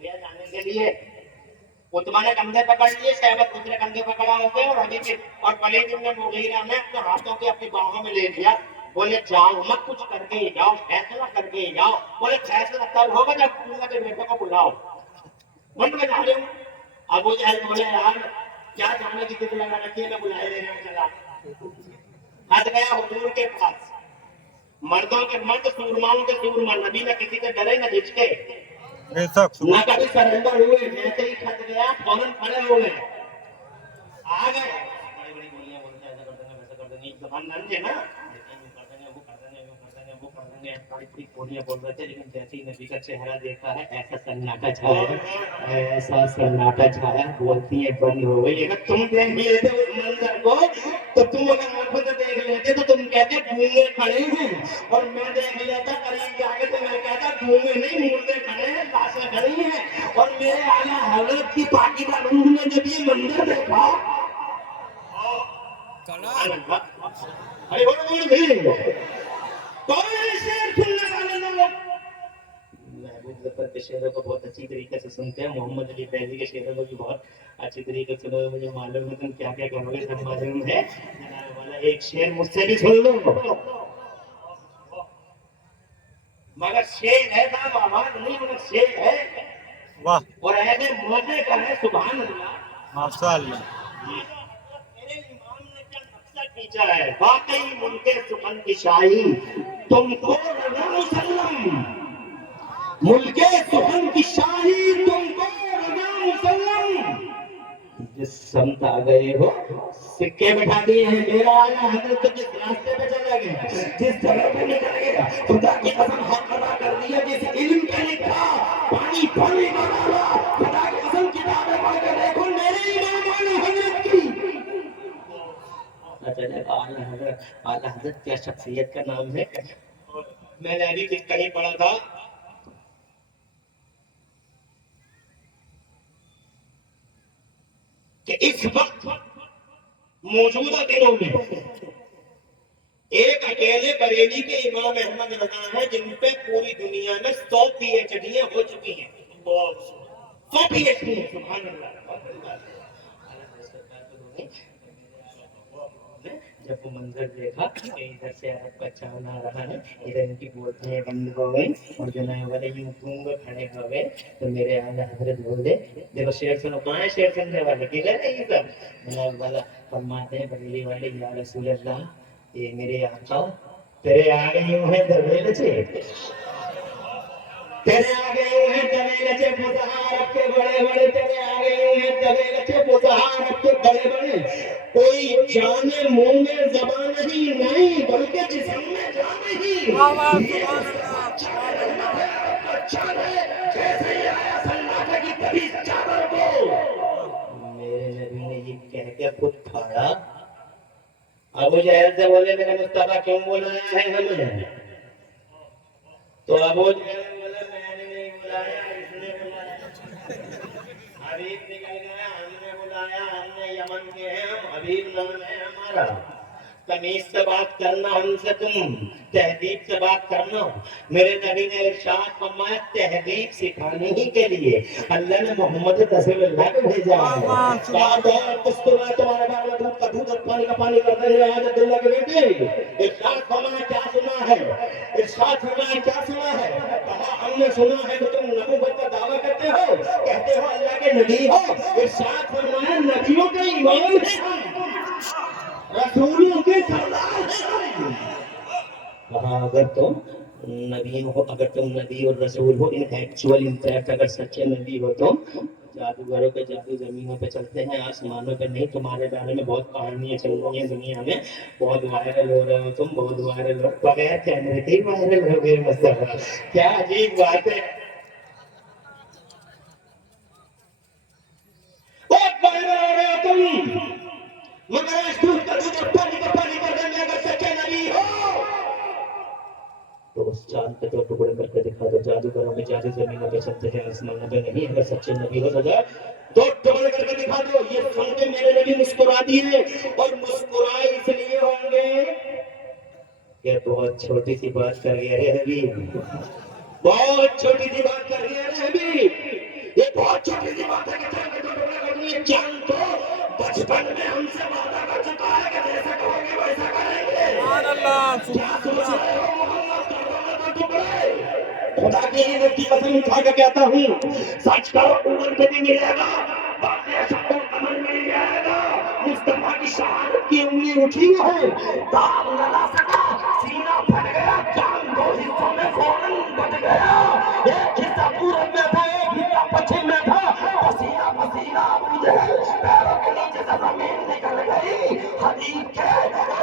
जाने के लिए, उतमा ने कंधे पकड़ लिए, शहबत दूसरे कंधे पकड़ा हो गए, और अभी और वलीद इब्न मुगीरा ने अपने हाथों के अपनी बाहों में ले लिया। बोले जाओ मत, कुछ करके ही जाओ, फैसला करके ही जाओ। बोले फैसला तब होगा जब अब्दुल्ला के बेटे को बुलाओ। मैं जा रही हूँ। अबू जहल बोले यार क्या जाने की जिद लगा रखी है, मैं बुलाए लेने चला। हट गया हुजूर के पास, मर्दों के मर्द, सूरमाओं के सूरमा, नबी ना किसी से डरे ना झिझके, बेशक ना कभी सरेंडर हुए, जैसे ही खत गया फौरन खड़े हो गए, आ गए। बड़ी बड़ी गोलियां बोलते हैं, ऐसा कर देंगे वैसा कर देंगे, जबान नंगे ना, लेकिन वो कर देंगे, वो कर देंगे, वो कर देंगे, वो कर देंगे, बड़ी बड़ी गोलियां बोल रहे थे। लेकिन जैसे ही नबी का चेहरा देखा है, ऐसा सन्नाटा छाया, ऐसा सन्नाटा छाया, बोलती है बंद हो गई। अगर तुम देख लेते उस मंजर को, तो तुम अगर आंखों से देख लेते तो तुम कहते गूंगे खड़े हैं, और मैं देख लेता करीब जाके तो मैं कहता गूंगे नहीं, मुर्दे खड़े हैं, लाशें खड़ी हैं। और मेरे आला हजरत की पाकीज़ा रूह ने जब ये मंजर देखा, अरे बोल भी कौन है शेर सुनने वाले लोग? महबूब जफर के शेरों को बहुत अच्छी तरीके से सुनते हैं, मोहम्मद अली फैजी के शेरों को भी बहुत अच्छी तरीके से सुनो। मुझे मालूम है तुम क्या क्या करोगे, सब मालूम है। जनाब वाला एक शेर मुझसे भी सुन लो, मगर शेर है साहब, आवाज नहीं, मगर शेर है। वाह और ऐसे मौके का है, सुभान अल्लाह, माशाअल्लाह। मेरे इमाम ने क्या नक्शा खींचा है, वाकई मुल्के सुखन की शाही तुमको रज़ा मुसल्लम, मुल्के सुखन की शाही तुमको रज़ा मुसल्लम। जिस समत आ गए हो सिक्के बैठा दिए हैं, मेरा आला हजरत तो जिस रास्ते पे चले गए, जिस जगह पे निकल गया, खुदा की कसम हक अदा कर दिया। जिस इल्म पे लिखा पानी पानी का डाला, खुदा की कसम किताबें पढ़ के देखो मेरे इमाम आला हजरत की। आला हजरत क्या शख्सियत का नाम है। मैंने अभी कहीं पढ़ा था कि इस वक्त मौजूदा दिनों में एक अकेले बरेली के इमाम अहमद रजा हैं, जिन पे पूरी दुनिया में 100 PhD हो चुकी हैं, 100 PhD। सुभान अल्लाह। जब वो मंजर देखा कि इधर से अरब का चावल आ रहा है, इधर इनकी बोलते बंद हो गई, और जनाब वाले यूं गूंगे खड़े हो गए, तो मेरे आला हजरत बोले, देखो शेर सुनो, कहाँ है शेर सुनने वाले, किधर है ये सब? जनाब वाला फरमाते हैं बरेली वाले, या रसूल अल्लाह, ये मेरे आका तेरे आगे यूं है दबेल से, तेरे आगे यूं है दबेल से, फुसहार के बड़े बड़े, तेरे आगे यूं है दबेल से, फुसहार के बड़े बड़े, कोई जाने मुंह में ज़बान नहीं, नहीं बल्कि जिस्म में जान नहीं। वाह वाह सुभान अल्लाह, सुभान अल्लाह। जैसे ही आया सन्नाटे की तभी चादर को मेरे नबी ने ये कह के खुद फाड़ा। अबू जहल से बोले मेरे मुस्तफा क्यों बुलाया है हमें? तो अबू जहल बोले मैंने नहीं बुलाया, इसने बुलाया। हबीब निकल गया, हमने बुलाया, हमने यमन के हैं, हम हबीब नाम है हमारा। तमीज से बात करना हमसे, तुम तहदीब से बात करना। मेरे नबी ने इरशाद फरमाया तहदीब सिखाने ही के लिए अल्लाह ने मोहम्मद रसूलुल्लाह को भेजा है। तुम्हारे बारे में दूध का दूध और पानी का पानी करते हैं आज अब्दुल्ला के बेटे। इरशाद फरमाया क्या सुना है, इरशाद फरमाया क्या सुना है? कहा हमने सुना है कि तुम नबूवत का दावा करते हो, कहते हो अल्लाह के नबी हो। इरशाद फरमाया नबियों के इमाम हैं हम, रसूलों के सरदार हैं। कहा अगर तुम नबी हो, अगर तुम नबी और रसूल हो, इन एक्चुअल इन फैक्ट अगर सच्चे नबी हो, तो जादूगरों के जादू जमीनों पे चलते हैं, आसमानों पे नहीं। तुम्हारे बारे में बहुत कहानियां चल रही हैं दुनिया में, बहुत वायरल हो रहे हो तुम, बहुत वायरल हो, बगैर कैमरे के वायरल हो गए मुस्तफा। क्या अजीब बात है, बहुत वायरल हो रहे हो तुम, मगर आज दूध का दूध और पानी का पानी कर देंगे अगर सच्चे नबी हो। तो उस चांद पे तो टुकड़े करके दिखा दो, जादूगरों में जादू जमीनों पे चलते हैं, आसमानों पे नहीं। अगर सच्चे नबी हो तो दो टुकड़े करके दिखा दो। ये सुन के मेरे नबी मुस्कुरा दिए, और मुस्कुराए इसलिए होंगे कि बहुत छोटी सी बात कर गया है हबीब, बहुत छोटी सी बात कर गया है हबीब, ये बहुत छोटी सी बात है कि चांद के टुकड़े कर दिए। चांद तो बचपन में हमसे वादा कर चुका है कि जैसा कहोगे वैसा करेंगे। सुभान अल्लाह, सुभान अल्लाह। खुदा की इज्जत की कसम उठा के कहता हूँ, सच का उम्र पे भी मिलेगा, बातें सबको अमल मिल जाएगा। मुस्तफा की शहादत की उंगली उठी है, दाग न ला सका, सीना फट गया, नहीं, हबीब के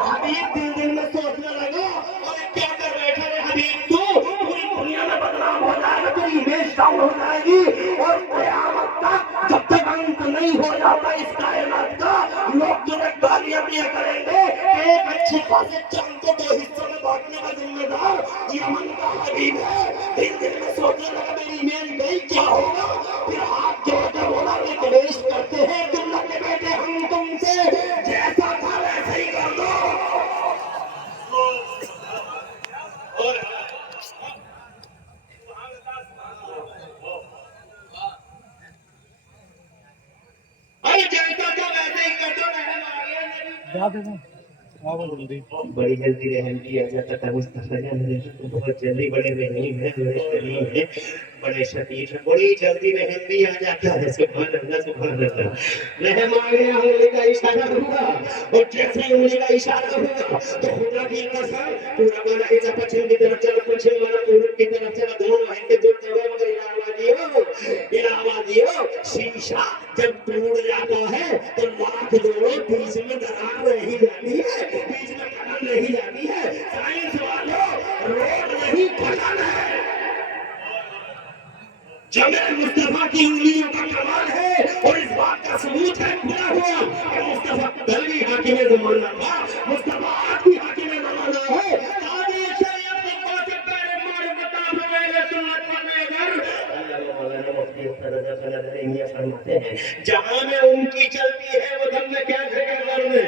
हबीब दिल दिल में सोचने लगा, अरे क्या कर बैठा रे हबीब तू, पूरी दुनिया में बदनाम हो जाएगा, तेरी इमेज डाउन हो जाएगी, और क़यामत तक जब तक अंत नहीं हो जाता इस कायनात का, लोग तुम्हें गालियां दिया करेंगे। एक अच्छी खासी चांद को दो हिस्सों में बांटने का जिम्मेदार यमन का हबीब है। दिल दिल में सोचने लगा मेरी इमेज गई, क्या होगा, फिर हाथ जोड़कर बोला, रिक्वेस्ट करते हैं अब्दुल्ला के बेटे, हम तुमसे जैसा था वैसे ही कर दो। अरे जैसा था वैसे ही कर दो, रहम आ गया। बड़ी जल्दी रहम किया जाता था मुस्तफा जान, बहुत जल्दी बड़े रहीम है, बड़े करीम है, बड़े शफीक है, बड़ी जल्दी रहम भी आ जाता है। सुभान अल्लाह, सुभान अल्लाह। रहम आ गया, उंगली का इशारा हुआ, और जैसे उंगली का इशारा हुआ तो खुदा की कसम, पूरा वाला हिस्सा पश्चिम की तरफ चला, पश्चिम वाला पूरब की तरफ चला, दोनों हिस्से जुड़ते हुए, मगर इलाहाबादियों शीशा जब टूट जाता है तो लाख जोड़ो, बीच में दरार रही जाती है, बीच में खतम नहीं जाती है। साइंस वालों, रोड नहीं खतम है। जमे मुस्तफा की उंगलियों का कमाल है, और इस बात का सबूत है खुदा हुआ कि मुस्तफा कल भी हाकिम ज़माना था, मुस्तफा आज भी हाकिम ज़माना है। ताज़ी शरीयत की बातें पहले मार बता दो, मेरे सुन्नत पढ़ने फरमाते हैं, जहां में उनकी चलती है वो दम में क्या करना है,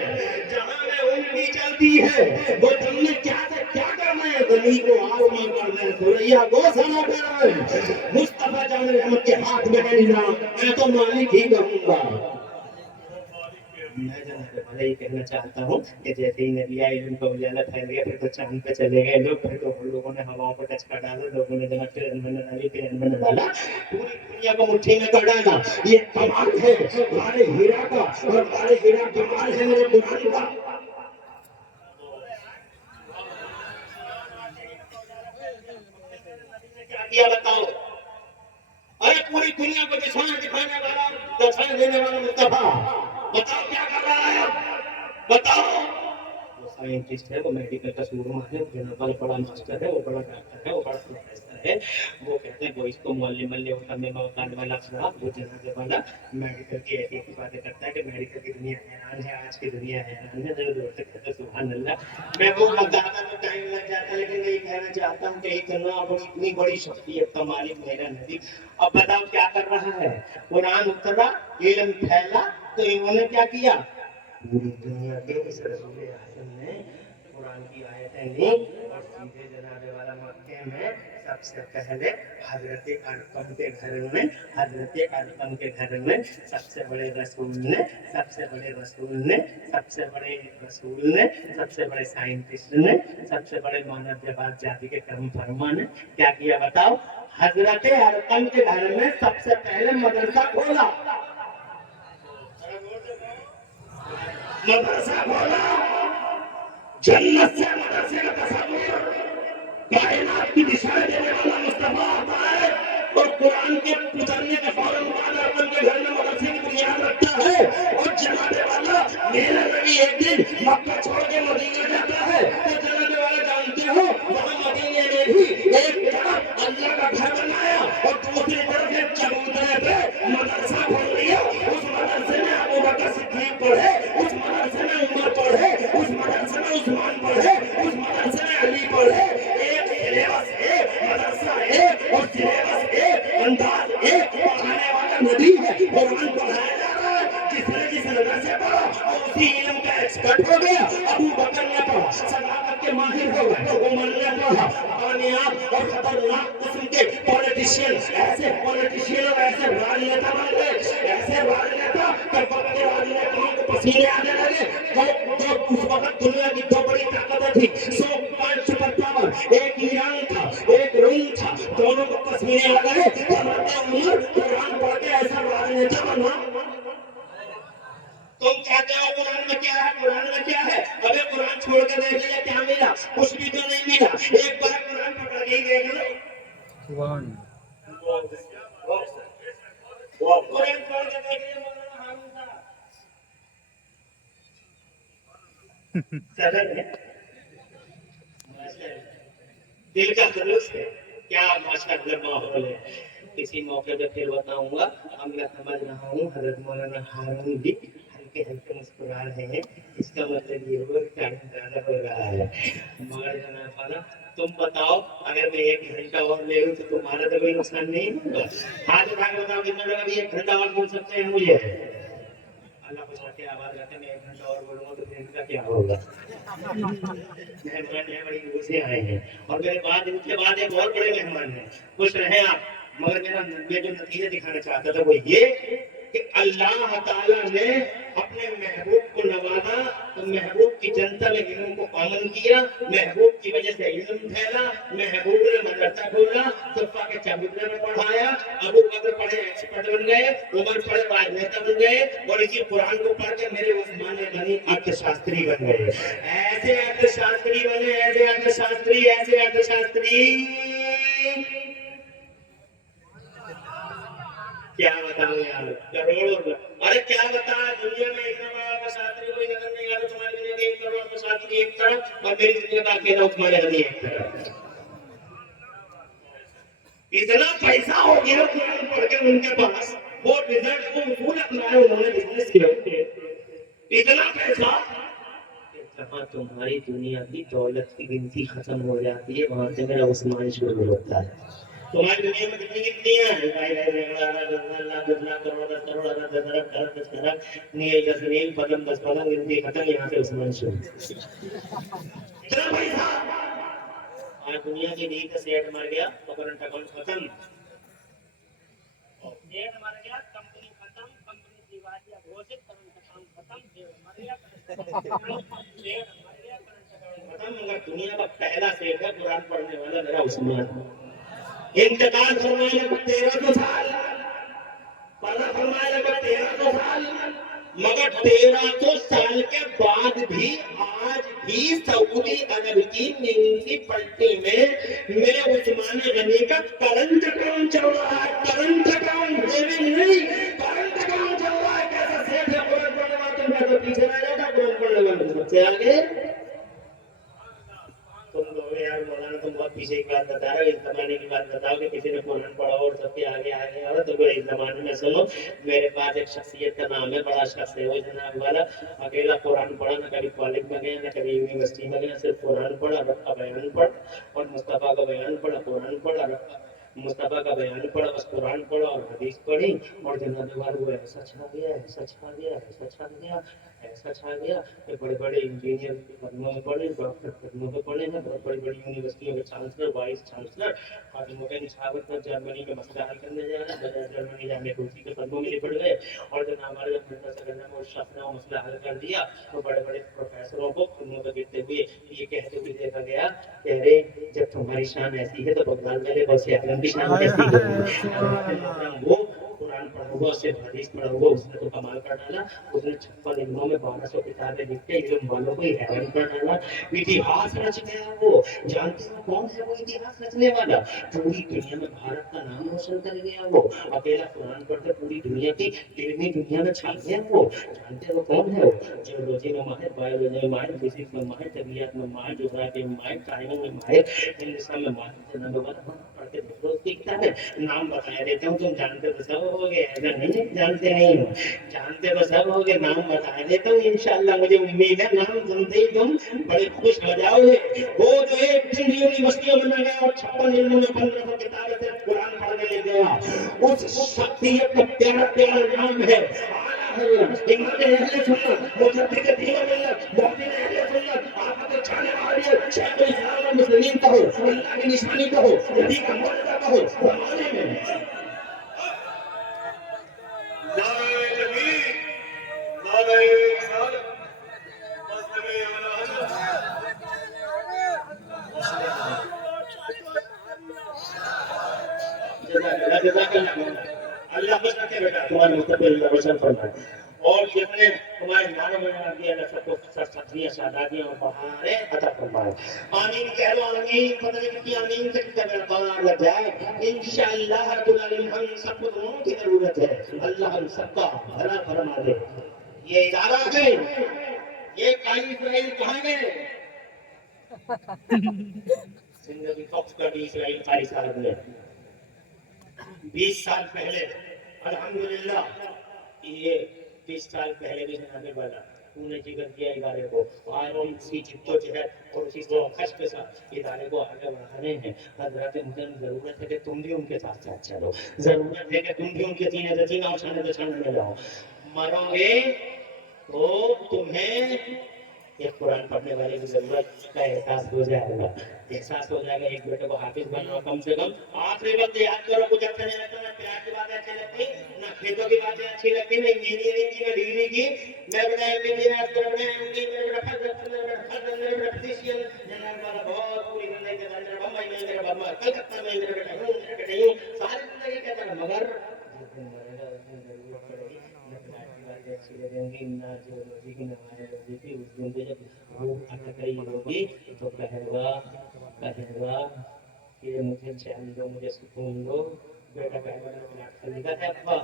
जहां में उनकी चलती है वो दम में क्या से क्या करना है, गली को आसमान करना है, सुरैया को सना करना है। मुस्तफा जान रहमत के हाथ में है निजाम, मैं तो मालिक ही कहूंगा। मैं जनाब वाला ये कहना चाहता हूँ कि जैसे ही नबी आए, इनका उजाला फैल गया, फिर तो चांद पे चले गए लोग, फिर तो हम लोगों ने हवाओं को टच कर डाला, लोगों ने जनाब ट्रेन में डाली, ट्रेन में डाला, पूरी दुनिया को मुट्ठी में कर डाला। ये कमाल है हमारे हीरा का, और हमारे हीरा कमाल है मेरे कुरान का। क्या किया बताओ, अरे पूरी दुनिया को दिखाने वाला, दर्शन देने वाला मुस्तफा, बताओ क्या कर रहा है अब, बताओ। वो साइंटिस्ट है, वो मेडिकल का शोरूम है, वो बड़ा मास्टर है, वो बड़ा डॉक्टर है, वो बड़ा प्रोफेसर है, वो कहते हैं वो इसको मोहल्ले मोहल्ले उठाने वाला खराब, वो जनाजे वाला मेडिकल की ऐसी बातें करता है कि मेडिकल की दुनिया हैरान है, आज की दुनिया हैरान है, जोर जोर से कहते हैं सुभान अल्लाह। मैं वो बताता तो टाइम लग जाता, लेकिन मैं ये कहना चाहता हूँ कि इतना इतनी बड़ी शख्सियत का मालिक मेरा नबी, अब बताओ क्या कर रहा है। कुरान उतरा, इल्म फैला, तो इन्होंने क्या किया, पूरी दुनिया के इस रसूल आज़म ने कुरान की आयतें ली, और सीधे जनाबे वाला मक्के में सबसे पहले हजरत अरकम के घर में, हजरत अरकम के घर में सबसे बड़े रसूल ने, सबसे बड़े रसूल ने, सबसे बड़े रसूल ने, सबसे बड़े साइंटिस्ट ने, सबसे बड़े मानव जवाब जाति के कर्म फरमा ने क्या किया बताओ, हजरत अरकम के घर में सबसे पहले मदरसा खोला, मदरसा खोला, जन्नत से मदरसे का तस्वीर, कायनात की दिशा देने वाला मुस्तफा आता है, और कुरान के उतरने के फौरन बाद अरकम के घर में मदरसे की बुनियाद रखता है, और जनाबे वाला मेरा नबी एक दिन मक्का छोड़ के मदीना जाता है, तो जनाबे वाला जानते हो वहां मदीने में भी एक तरफ अल्लाह का घर बनाया, और दूसरी तरफ एक चबूतरे पे मदरसा खोल दिया। उस मदरसे में अबू बकर सिद्दीक पढ़े, उस मदरसे में उमर पढ़े, उस मदरसे में उस्मान पढ़े, उस मदरसे में अली पढ़े। एक सिलेबस एक, मदरसा एक, और सिलेबस एक, अंदाज एक, पढ़ाने वाला नबी है, कुरान पढ़ाया जा रहा है, जिसने जिस मदरसे पढ़ा और उसी इल्म का एक्सपर्ट हो गया। अबू बकर ने पढ़ा, सदाकत के माहिर हो गए, उमर ने पढ़ा, कामयाब और खतरनाक किस्म के पॉलिटिशियन, ऐसे पॉलिटिशियन और ऐसे राजनेता बन गए, ऐसे राजनेता कि वक्त के राजनेताओं को पसीने आने लगे। जो उस वक्त दुनिया की दो बड़ी ताकतें थी, 100 सुपर पावर, एक ईरान था, एक रूम था, दोनों को पसीने आ गए। हज़रत उमर कुरान पढ़ के ऐसा राजनेता बना। तुम कहते हो कुरान में क्या है, कुरान में क्या है, अबे कुरान छोड़ के देख लिया क्या मिला, कुछ भी तो नहीं मिला। एक बार कुरान पकड़ के देख लो, कुरान छोड़ के देख लिया, सरल है, दिल का खलूस है, क्या माशाअल्लाह माहौल है। किसी मौके पे फिर बताऊंगा। अब मैं समझ रहा हूँ हजरत मौलाना हारून भी हल्के हल्के मुस्कुरा रहे हैं, इसका मतलब ये हुआ कि टाइम ज्यादा हो रहा है। मगर जनाब तुम बताओ, अगर मैं 1 घंटा और ले लूं तो तुम्हारा तो कोई नुकसान नहीं होगा? हाथ उठा के बताओ कितना लोग अभी 1 घंटा और बोल सकते हैं मुझे? अल्लाह को जाके आवाज आते मैं 1 घंटा और बोलूंगा तो फिर इनका क्या होगा? मेहमान है, बड़ी दूर से आए हैं और मेरे बाद उनके बाद एक और बड़े मेहमान हैं। खुश रहे आप। मगर मैं जो नतीजा दिखाना चाहता था वो ये कि अल्लाह ताला ने अपने महबूब को नवाजा, तो महबूब की जनता में इल्म को कॉमन किया, महबूब की वजह से इल्म फैला, महबूब ने मदरसा खोला, सुफा के चबूतरे में पढ़ाया, अबू बकर पढ़े एक्सपर्ट बन गए, उमर पढ़े राजनेता बन गए और इसी कुरान को पढ़ के मेरे उस्मान गनी अर्थशास्त्री बन गए। ऐसे अर्थशास्त्री बने, ऐसे अर्थशास्त्री, ऐसे अर्थशास्त्री, क्या बताऊं यार, करोड़ों। अरे क्या बताएं, दुनिया में इतना बड़ा अर्थशास्त्री कोई नजर नहीं आ रहा। तुम्हारी दुनिया में 1 करोड़ अर्थशास्त्री एक तरफ और मेरी दुनिया का अकेला उस्मान गनी एक तरफ। इतना पैसा हो गया कुरान पढ़ के उनके पास, वो रिजल्ट को उसूल अपनाए, उन्होंने बिजनेस किया। इतना पैसा जहाँ तुम्हारी दुनिया की दौलत की गिनती खत्म हो जाती है, वहां से मेरा उस्मान शुरू होता है। तुम्हारी दुनिया में कितनी गिनतियां हैं? भाई भाई 10 लाख करोड़ 10 करोड़ 10 अरब 10 खरब नील 10 नील पदम 10 पदम, गिनती खत्म, यहाँ से उस्मान शुरू। इतना पैसा। आज दुनिया की नींद का सेठ मर गया तो करंट अकाउंट खत्म, सेठ मर गया कंपनी खत्म, कंपनी दिवालिया घोषित, करंट अकाउंट खत्म, सेठ मर गया खत्म। मगर दुनिया का पहला सेठ है कुरान पढ़ने वाला मेरा उस्मान। इंतकाल फरमाने को 1300 साल, पर्दा फरमाने को 1300 साल, मगर 1300 साल के बाद भी आज भी सऊदी अरब की म्यूनिसिपैलिटी में मेरे उस्मान गनी का करंट अकाउंट चल रहा है। करंट अकाउंट, सेविंग नहीं, करंट अकाउंट चल रहा है। कैसा सेठ है कुरान पढ़ने वाला, तुम तो पीछे रह जाता, कुरान पढ़ने वाले सबसे आगे। तुम कहोगे यार मौलाना तुम बहुत पीछे की बात बता रहे हो, इस जमाने की बात बताओ कि किसी ने कुरान पढ़ा और सबके आगे आगे और तो इस जमाने में सुनो। मेरे पास एक शख्सियत का नाम है, बड़ा शख्स है वो जनाब वाला, अकेला कुरान पढ़ा, ना कभी कॉलेज में गया ना कभी यूनिवर्सिटी में गया, सिर्फ कुरान पढ़ा, रब का बयान पढ़ और मुस्तफा का बयान पढ़ा, कुरान पढ़ा, मुस्तफा का बयान पढ़ा, बस कुरान पढ़ा और हदीस पढ़ी और जनाब वाला वो ऐसा छा गया, ऐसा छा गया, ऐसा छा गया, ऐसा छा गया कि बड़े बड़े इंजीनियर के कदमों में पढ़े, डॉक्टर कदमों में पढ़े हैं, बहुत बड़ी बड़ी यूनिवर्सिटियों के चांसलर, वाइस चांसलर, खादिमों के निशावत पर जर्मनी में मसला हल करने जा रहे हैं, बजाय जर्मनी जाने को उसी के कदमों में लिपट गए और जब हमारे जब मदरसा में उस शख्स ने मसला हल कर दिया तो बड़े बड़े प्रोफेसरों को कदमों पर गिरते हुए ये कहते हुए देखा गया कि अरे जब तुम्हारी शान ऐसी है तो बगदाद वाले गौसे आजम की शान कैसी होगी? वो कुरान पढ़ा हुआ, सिर्फ हदीस पढ़ा हुआ, उसने तो कमाल कर डाला। उसने 56 इल्मों में 1200 किताबें लिख के इल्म वालों को हैरान कर डाला। इतिहास रच गया वो। जानते हो कौन है वो इतिहास रचने वाला? पूरी दुनिया में भारत का नाम रोशन कर गया वो। अकेला कुरान पढ़कर पूरी दुनिया की इल्मी दुनिया में छा गया वो। जानते हो कौन है वो? जियोलॉजी में माहिर, बायोलॉजी में माहिर, फिजिक्स में माहिर, तबीयत में माहिर, ज्योग्राफी में माहिर, टाइमिंग में माहिर, हिंदुस्तान में माहिर। पढ़ के देखो उसकी किताब है, नाम बता देता हूँ, तुम जानते तो सब होगे, ऐसा नहीं जानते नहीं हो, जानते तो सब होगे, नाम बता देता हूँ इंशाअल्लाह। मुझे उम्मीद है नाम सुनते ही तुम बड़े खुश हो जाओगे। वो जो एक दिन यूनिवर्सिटियों में गया और 56 इल्मों में 1500 किताबें से कुरान पढ़ के ले गया, उस शख्सियत का प्यारा प्यारा नाम है इमाम अहले सुन्नत, मुजद्दिद दीन मिल्लत, मुहद्दिस अहले सुन्नत, आफत छाने वाले शेख इस्लाम व मुस्लिमीन कहो, अल्लाह की निशानी कहो, नबी का मौजूदा कहो, जमाने में अल्लाह खुश रखे बेटा, तुम्हारे मुस्तकबिल रोशन फरमाए और जितने तुम्हारे नाम में आ गया अल्लाह सबको सच्चियां शादादियां और बहारें अता फरमाए। आमीन कह लो आमीन। पता नहीं कि आमीन से कितना बड़ा बहार लग जाए इंशाअल्लाह रब्बुल आलमीन। हम सबको दुआओं की जरूरत है, अल्लाह हम सबका भला फरमा दे। ये इदारा है ये काली इसराइल कहाँ गए? जिंदगी फक्स कर दी इसराइल काली साहब ने 20 साल पहले। अल्हम्दुलिल्लाह ये 20 साल पहले भी जनाबे वाला तूने जिक्र किया इदारे को और उसी जिद्दोजहद और उसी जोश के साथ इदारे को आगे बढ़ाने हैं। हजरत मुझे जरूरत है कि तुम भी उनके साथ साथ चलो, जरूरत है कि तुम भी उनके सीने से सीना उछाने में जाओ। मरोगे तो तुम्हें एक कुरान पढ़ने वाले की जरूरत का एहसास हो जाएगा। एक बेटे को हाफिज बनना कम से कम आखिरी वक्त याद करो। कुछ अच्छा नहीं लगता, ना प्यार की बातें अच्छी लगती, ना खेतों की बातें अच्छी लगती, ना इंजीनियरिंग की, ना डिग्री की। मेरे बेटा इंजीनियर कर रहे हैं, मेरे बेटा फिजिशियन जनरल वाला बहुत पूरी जिंदगी के साथ बम्बई में, मेरा बम्बई कलकत्ता में, मेरे बेटा यूं, मेरे बेटा यूं, सारी जिंदगी कहता रहा। मगर अच्छी लगेंगी ना जियोलॉजी की, ना बायोलॉजी की। उस दिन जब रूह अटकई होगी तो कहेगा कि मुझे चैन दो, मुझे सुकून दो। बेटा कहेगा प्लाट खरीदा है अब्बा,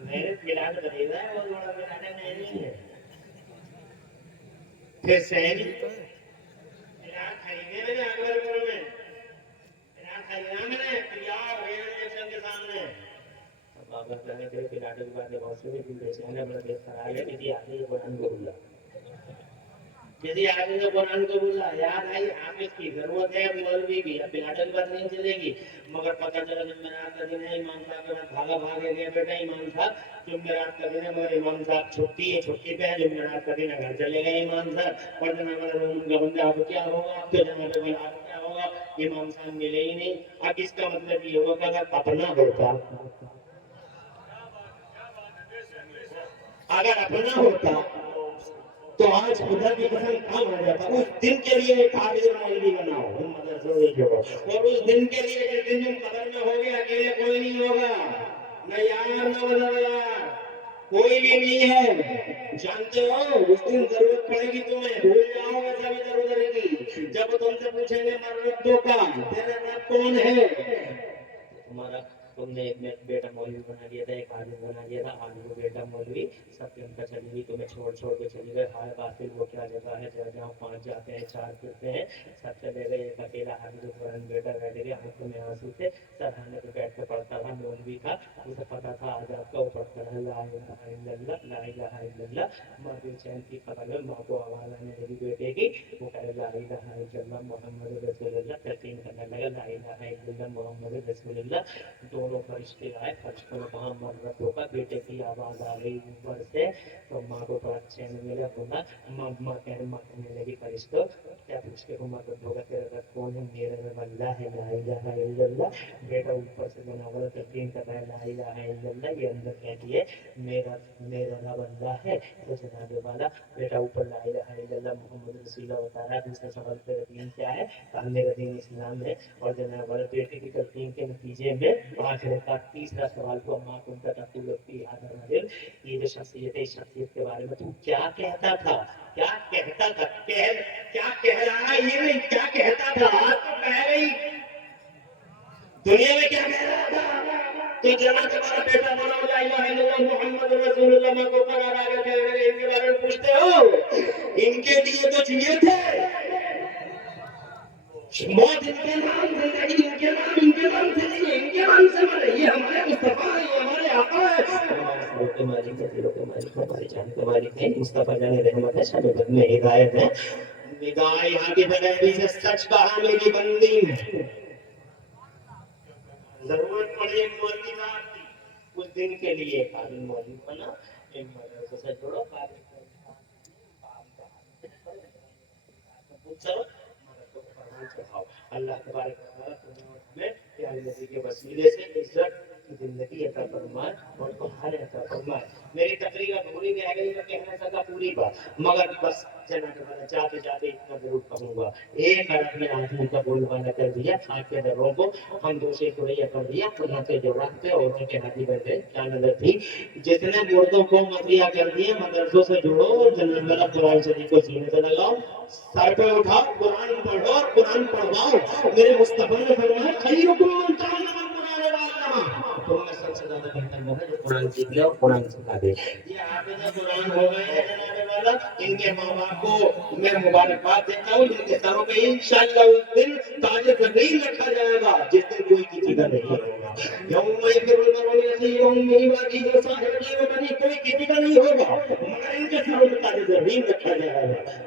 मैंने प्लाट खरीदा है और बड़ा प्लाट नहीं है। फिर सैनी प्लाट खरीदे मैंने अकबरपुर में, प्लाट खरीदा मैंने तैयार रेलवे स्टेशन के सामने। बाबा कहने के प्लाट की बातें बहुत सुनी थी, जैसे मैंने बड़ा देख कर आया किसी आदमी ने कुरान को बोला, किसी आदमी ने कुरान को बोला। याद आई हाफिज की जरूरत है, मौलवी की। अब प्लाट की बात नहीं चलेगी। मगर पता चला जुम्मेरात का दिन है, इमाम साहब के बाद भागे गए बेटा इमाम साहब, जुम्मेरात का दिन है मगर इमाम साहब छुट्टी पे है, जुम्मेरात का दिन है, घर चले गए इमाम साहब। और जनाब रूम का बंदा अब क्या होगा, अब तो जनाब बोला अब क्या होगा, इमाम साहब मिले ही नहीं। अब इसका मतलब ये होगा कि अगर अपना होता, अगर अपना होता तो आज खुदा की कसम काम आ जाता। उस दिन के लिए एक हाफिज मौलवी बनाओ, और उस दिन के लिए जिस दिन तुम कब्र में होगे अकेले कोई नहीं होगा, न यार न वज़ार, कोई भी नहीं है। जानते हो उस दिन जरूरत पड़ेगी तुम्हें, भूल जाओगे सब इधर उधर की। जब तुमसे पूछेंगे मर रब्बो का, तेरा रब कौन है, तुम्हारा तुमने एक बेटा मौलवी बना लिया था, एक आदमी बना लिया था, आज वो बेटा मौलवी सब उनका चलेगी, तुम्हें छोड़ के चले गए। हाय बातिल वो क्या जगह है जहाँ 5 जाते हैं 4 फिरते हैं, सब चले गए। एक अकेला हाफिज कुरान बेटा बैठ गया, आंखों में आंसू थे, सरहाने पे बैठ के पढ़ता था मौलवी था। उसे पता था आज आपका वो पढ़ता है ला इलाहा इल्लल्लाह, ला इलाहा इल्लल्लाह। माँ बेचैन की खबर है, माँ को आवाज आने लगी बेटे की, वो कहे ला इलाहा इल्लल्लाह मुहम्मद रसूलुल्लाह, तस्लीम करने लगा ला इलाहा इल्लल्लाह मुहम्मद रसूलुल्लाह। दोनों फरिश्ते आए, फरिश्तों ने कहा मर रब्बो का, बेटे की आवाज आ गई ऊपर से, तो माँ को थोड़ा चैन मिला। बोला माँ कहने लगी फरिश्तों क्या पूछते हो, मर रब्बो का तेरा रब कौन है, मेरा रब अल्लाह है, ला इलाहा इल्लल्लाह। बेटा ऊपर से बना बोला तस्लीम कर रहा है ला इलाहा इल्लल्लाह, ये अंदर कह दिए मेरा रब अल्लाह है। तो जनाब वाला बेटा ऊपर ला इलाहा इल्लल्लाह मुहम्मद रसूलुल्लाह बता रहा है। दूसरा सवाल तेरा दीन क्या है, मेरा दीन इस्लाम है। और जनाब वाला बेटे की तस्लीम के नतीजे में आखिर का तीसरा सवाल को माँ कुंता तकुलती हादर, ये जो शख्सियत है, इस शख्सियत के बारे में तू क्या कहता था, क्या कह रहा है, ये नहीं क्या कहता था, आज तो कह गई दुनिया में क्या कह रहा था। तो जना तुम्हारा बेटा बोला ला इलाहा इल्लल्लाह मुहम्मद रसूलुल्लाह, मां को करार आगे कह रहे इनके बारे में पूछते हो, इनके लिए तो जिए थे, मौत इनके नाम, जिंदगी इनके नाम से नहीं, इनके नाम से मरे। ये हमारे मुस्तफा है, ये हमारे आका है, हमारे मालिक है, दिलों के मालिक है, हमारे जान के मालिक है, मुस्तफा जान रहमत है, शब में हिदायत है। निगाह यहाँ की बगैरी से सच कहा मेरी बंदी, जरूरत पड़ी एक मौलवी साहब की, कुछ दिन के लिए एक आदमी मौलवी बना, एक मदरसे से जोड़ो, अल्लाह तबारक व तआला तुम्हें प्यारे नबी के वसीले से इज्जत की जिंदगी अता फरमाए और तुम्हारे अता फरमाए। मेरी तकरीर अधूरी रह गई, मैं कह नहीं सका पूरी बात, मगर बस जनाब वाला जाते इतना जरूर कहूंगा, एक अरब में आदमी का बोलबाला कर दिया, आपके दरों को हम दूसरे खुरैया कर दिया, खुदा के जवाब पे और उनके हाथी बैठे क्या नजर थी। जितने मुर्दों को मदरिया कर दिए, मदरसों से जुड़ो, जनाब वाला कुरान शरीफ को सीने से लगाओ, सर पे उठाओ, कुरान पढ़ो और कुरान पढ़वाओ। मेरे मुस्तफा ने फरमाया खैरुकुम मन तअल्लमा कुरान व अल्लमा, तुम में सबसे ज्यादा बेहतर वो है जो कुरान सीख ले और कुरान सिखा दे। ये हाफिज़ कुरान हो गए हैं जनाब वाला, ताला इनके माँ बाप को मैं मुबारकबाद देता हूँ। इनके सरों पे इंशाअल्लाह उस दिन ताज नहीं रखा जाएगा जिस दिन कोई किसी का नहीं होगा। यौम यफिरुल मर'उ मिन अखीही व उम्मिही व अबीही व साहिबतिही व बनीही, कोई किसी का नहीं होगा मगर इनके सरों पे ताज नहीं रखा जाएगा।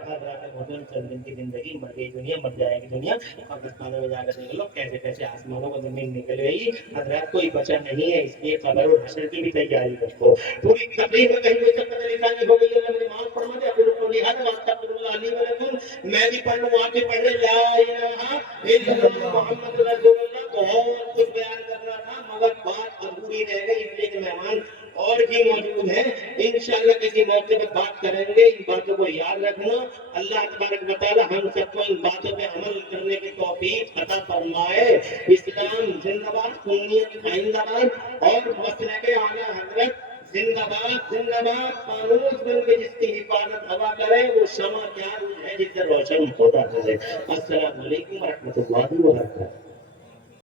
हज़रात मोहतरम, चंद दिन की जिंदगी, मर गई दुनिया, मर जाएगी दुनिया। पाकिस्तान में जाकर देख लो कैसे कैसे आसमानों को जमीन निकल गई। हज़रात कोई बचा नहीं है, इसलिए कब्र और हश्र की भी तैयारी रखो। पूरी तकलीफ में कहीं कोई सकत लिसानी हो गई है, मेरे माफ फरमा दे। अकुल कौली हाज़ा व अस्तगफिरुल्लाह ली व लकुम। मैं भी पढ़ लूं, आप भी पढ़ लें। ला इलाहा इल्लल्लाह मुहम्मद रसूलुल्लाह। बहुत कुछ बयान करना था मगर बात अधूरी रह गई, इसलिए कि मेहमान और भी मौजूद हैं। इंशाअल्लाह किसी मौके पर बात करेंगे। इन बातों को याद रखना। अल्लाह तबारक व तआला हम सबको इन बातों पे अमल करने की तौफीक अता फरमाए। इस्लाम जिंदाबाद, सुन्नियत जिंदाबाद और मसलक आला हज़रत जिंदाबाद जिंदाबाद। फानूस बन के जिसकी हिफाजत हवा करे वो शमा क्या है जिससे रोशन होता है। अस्सलाम वालेकुम व रहमतुल्लाहि व बरकातहू।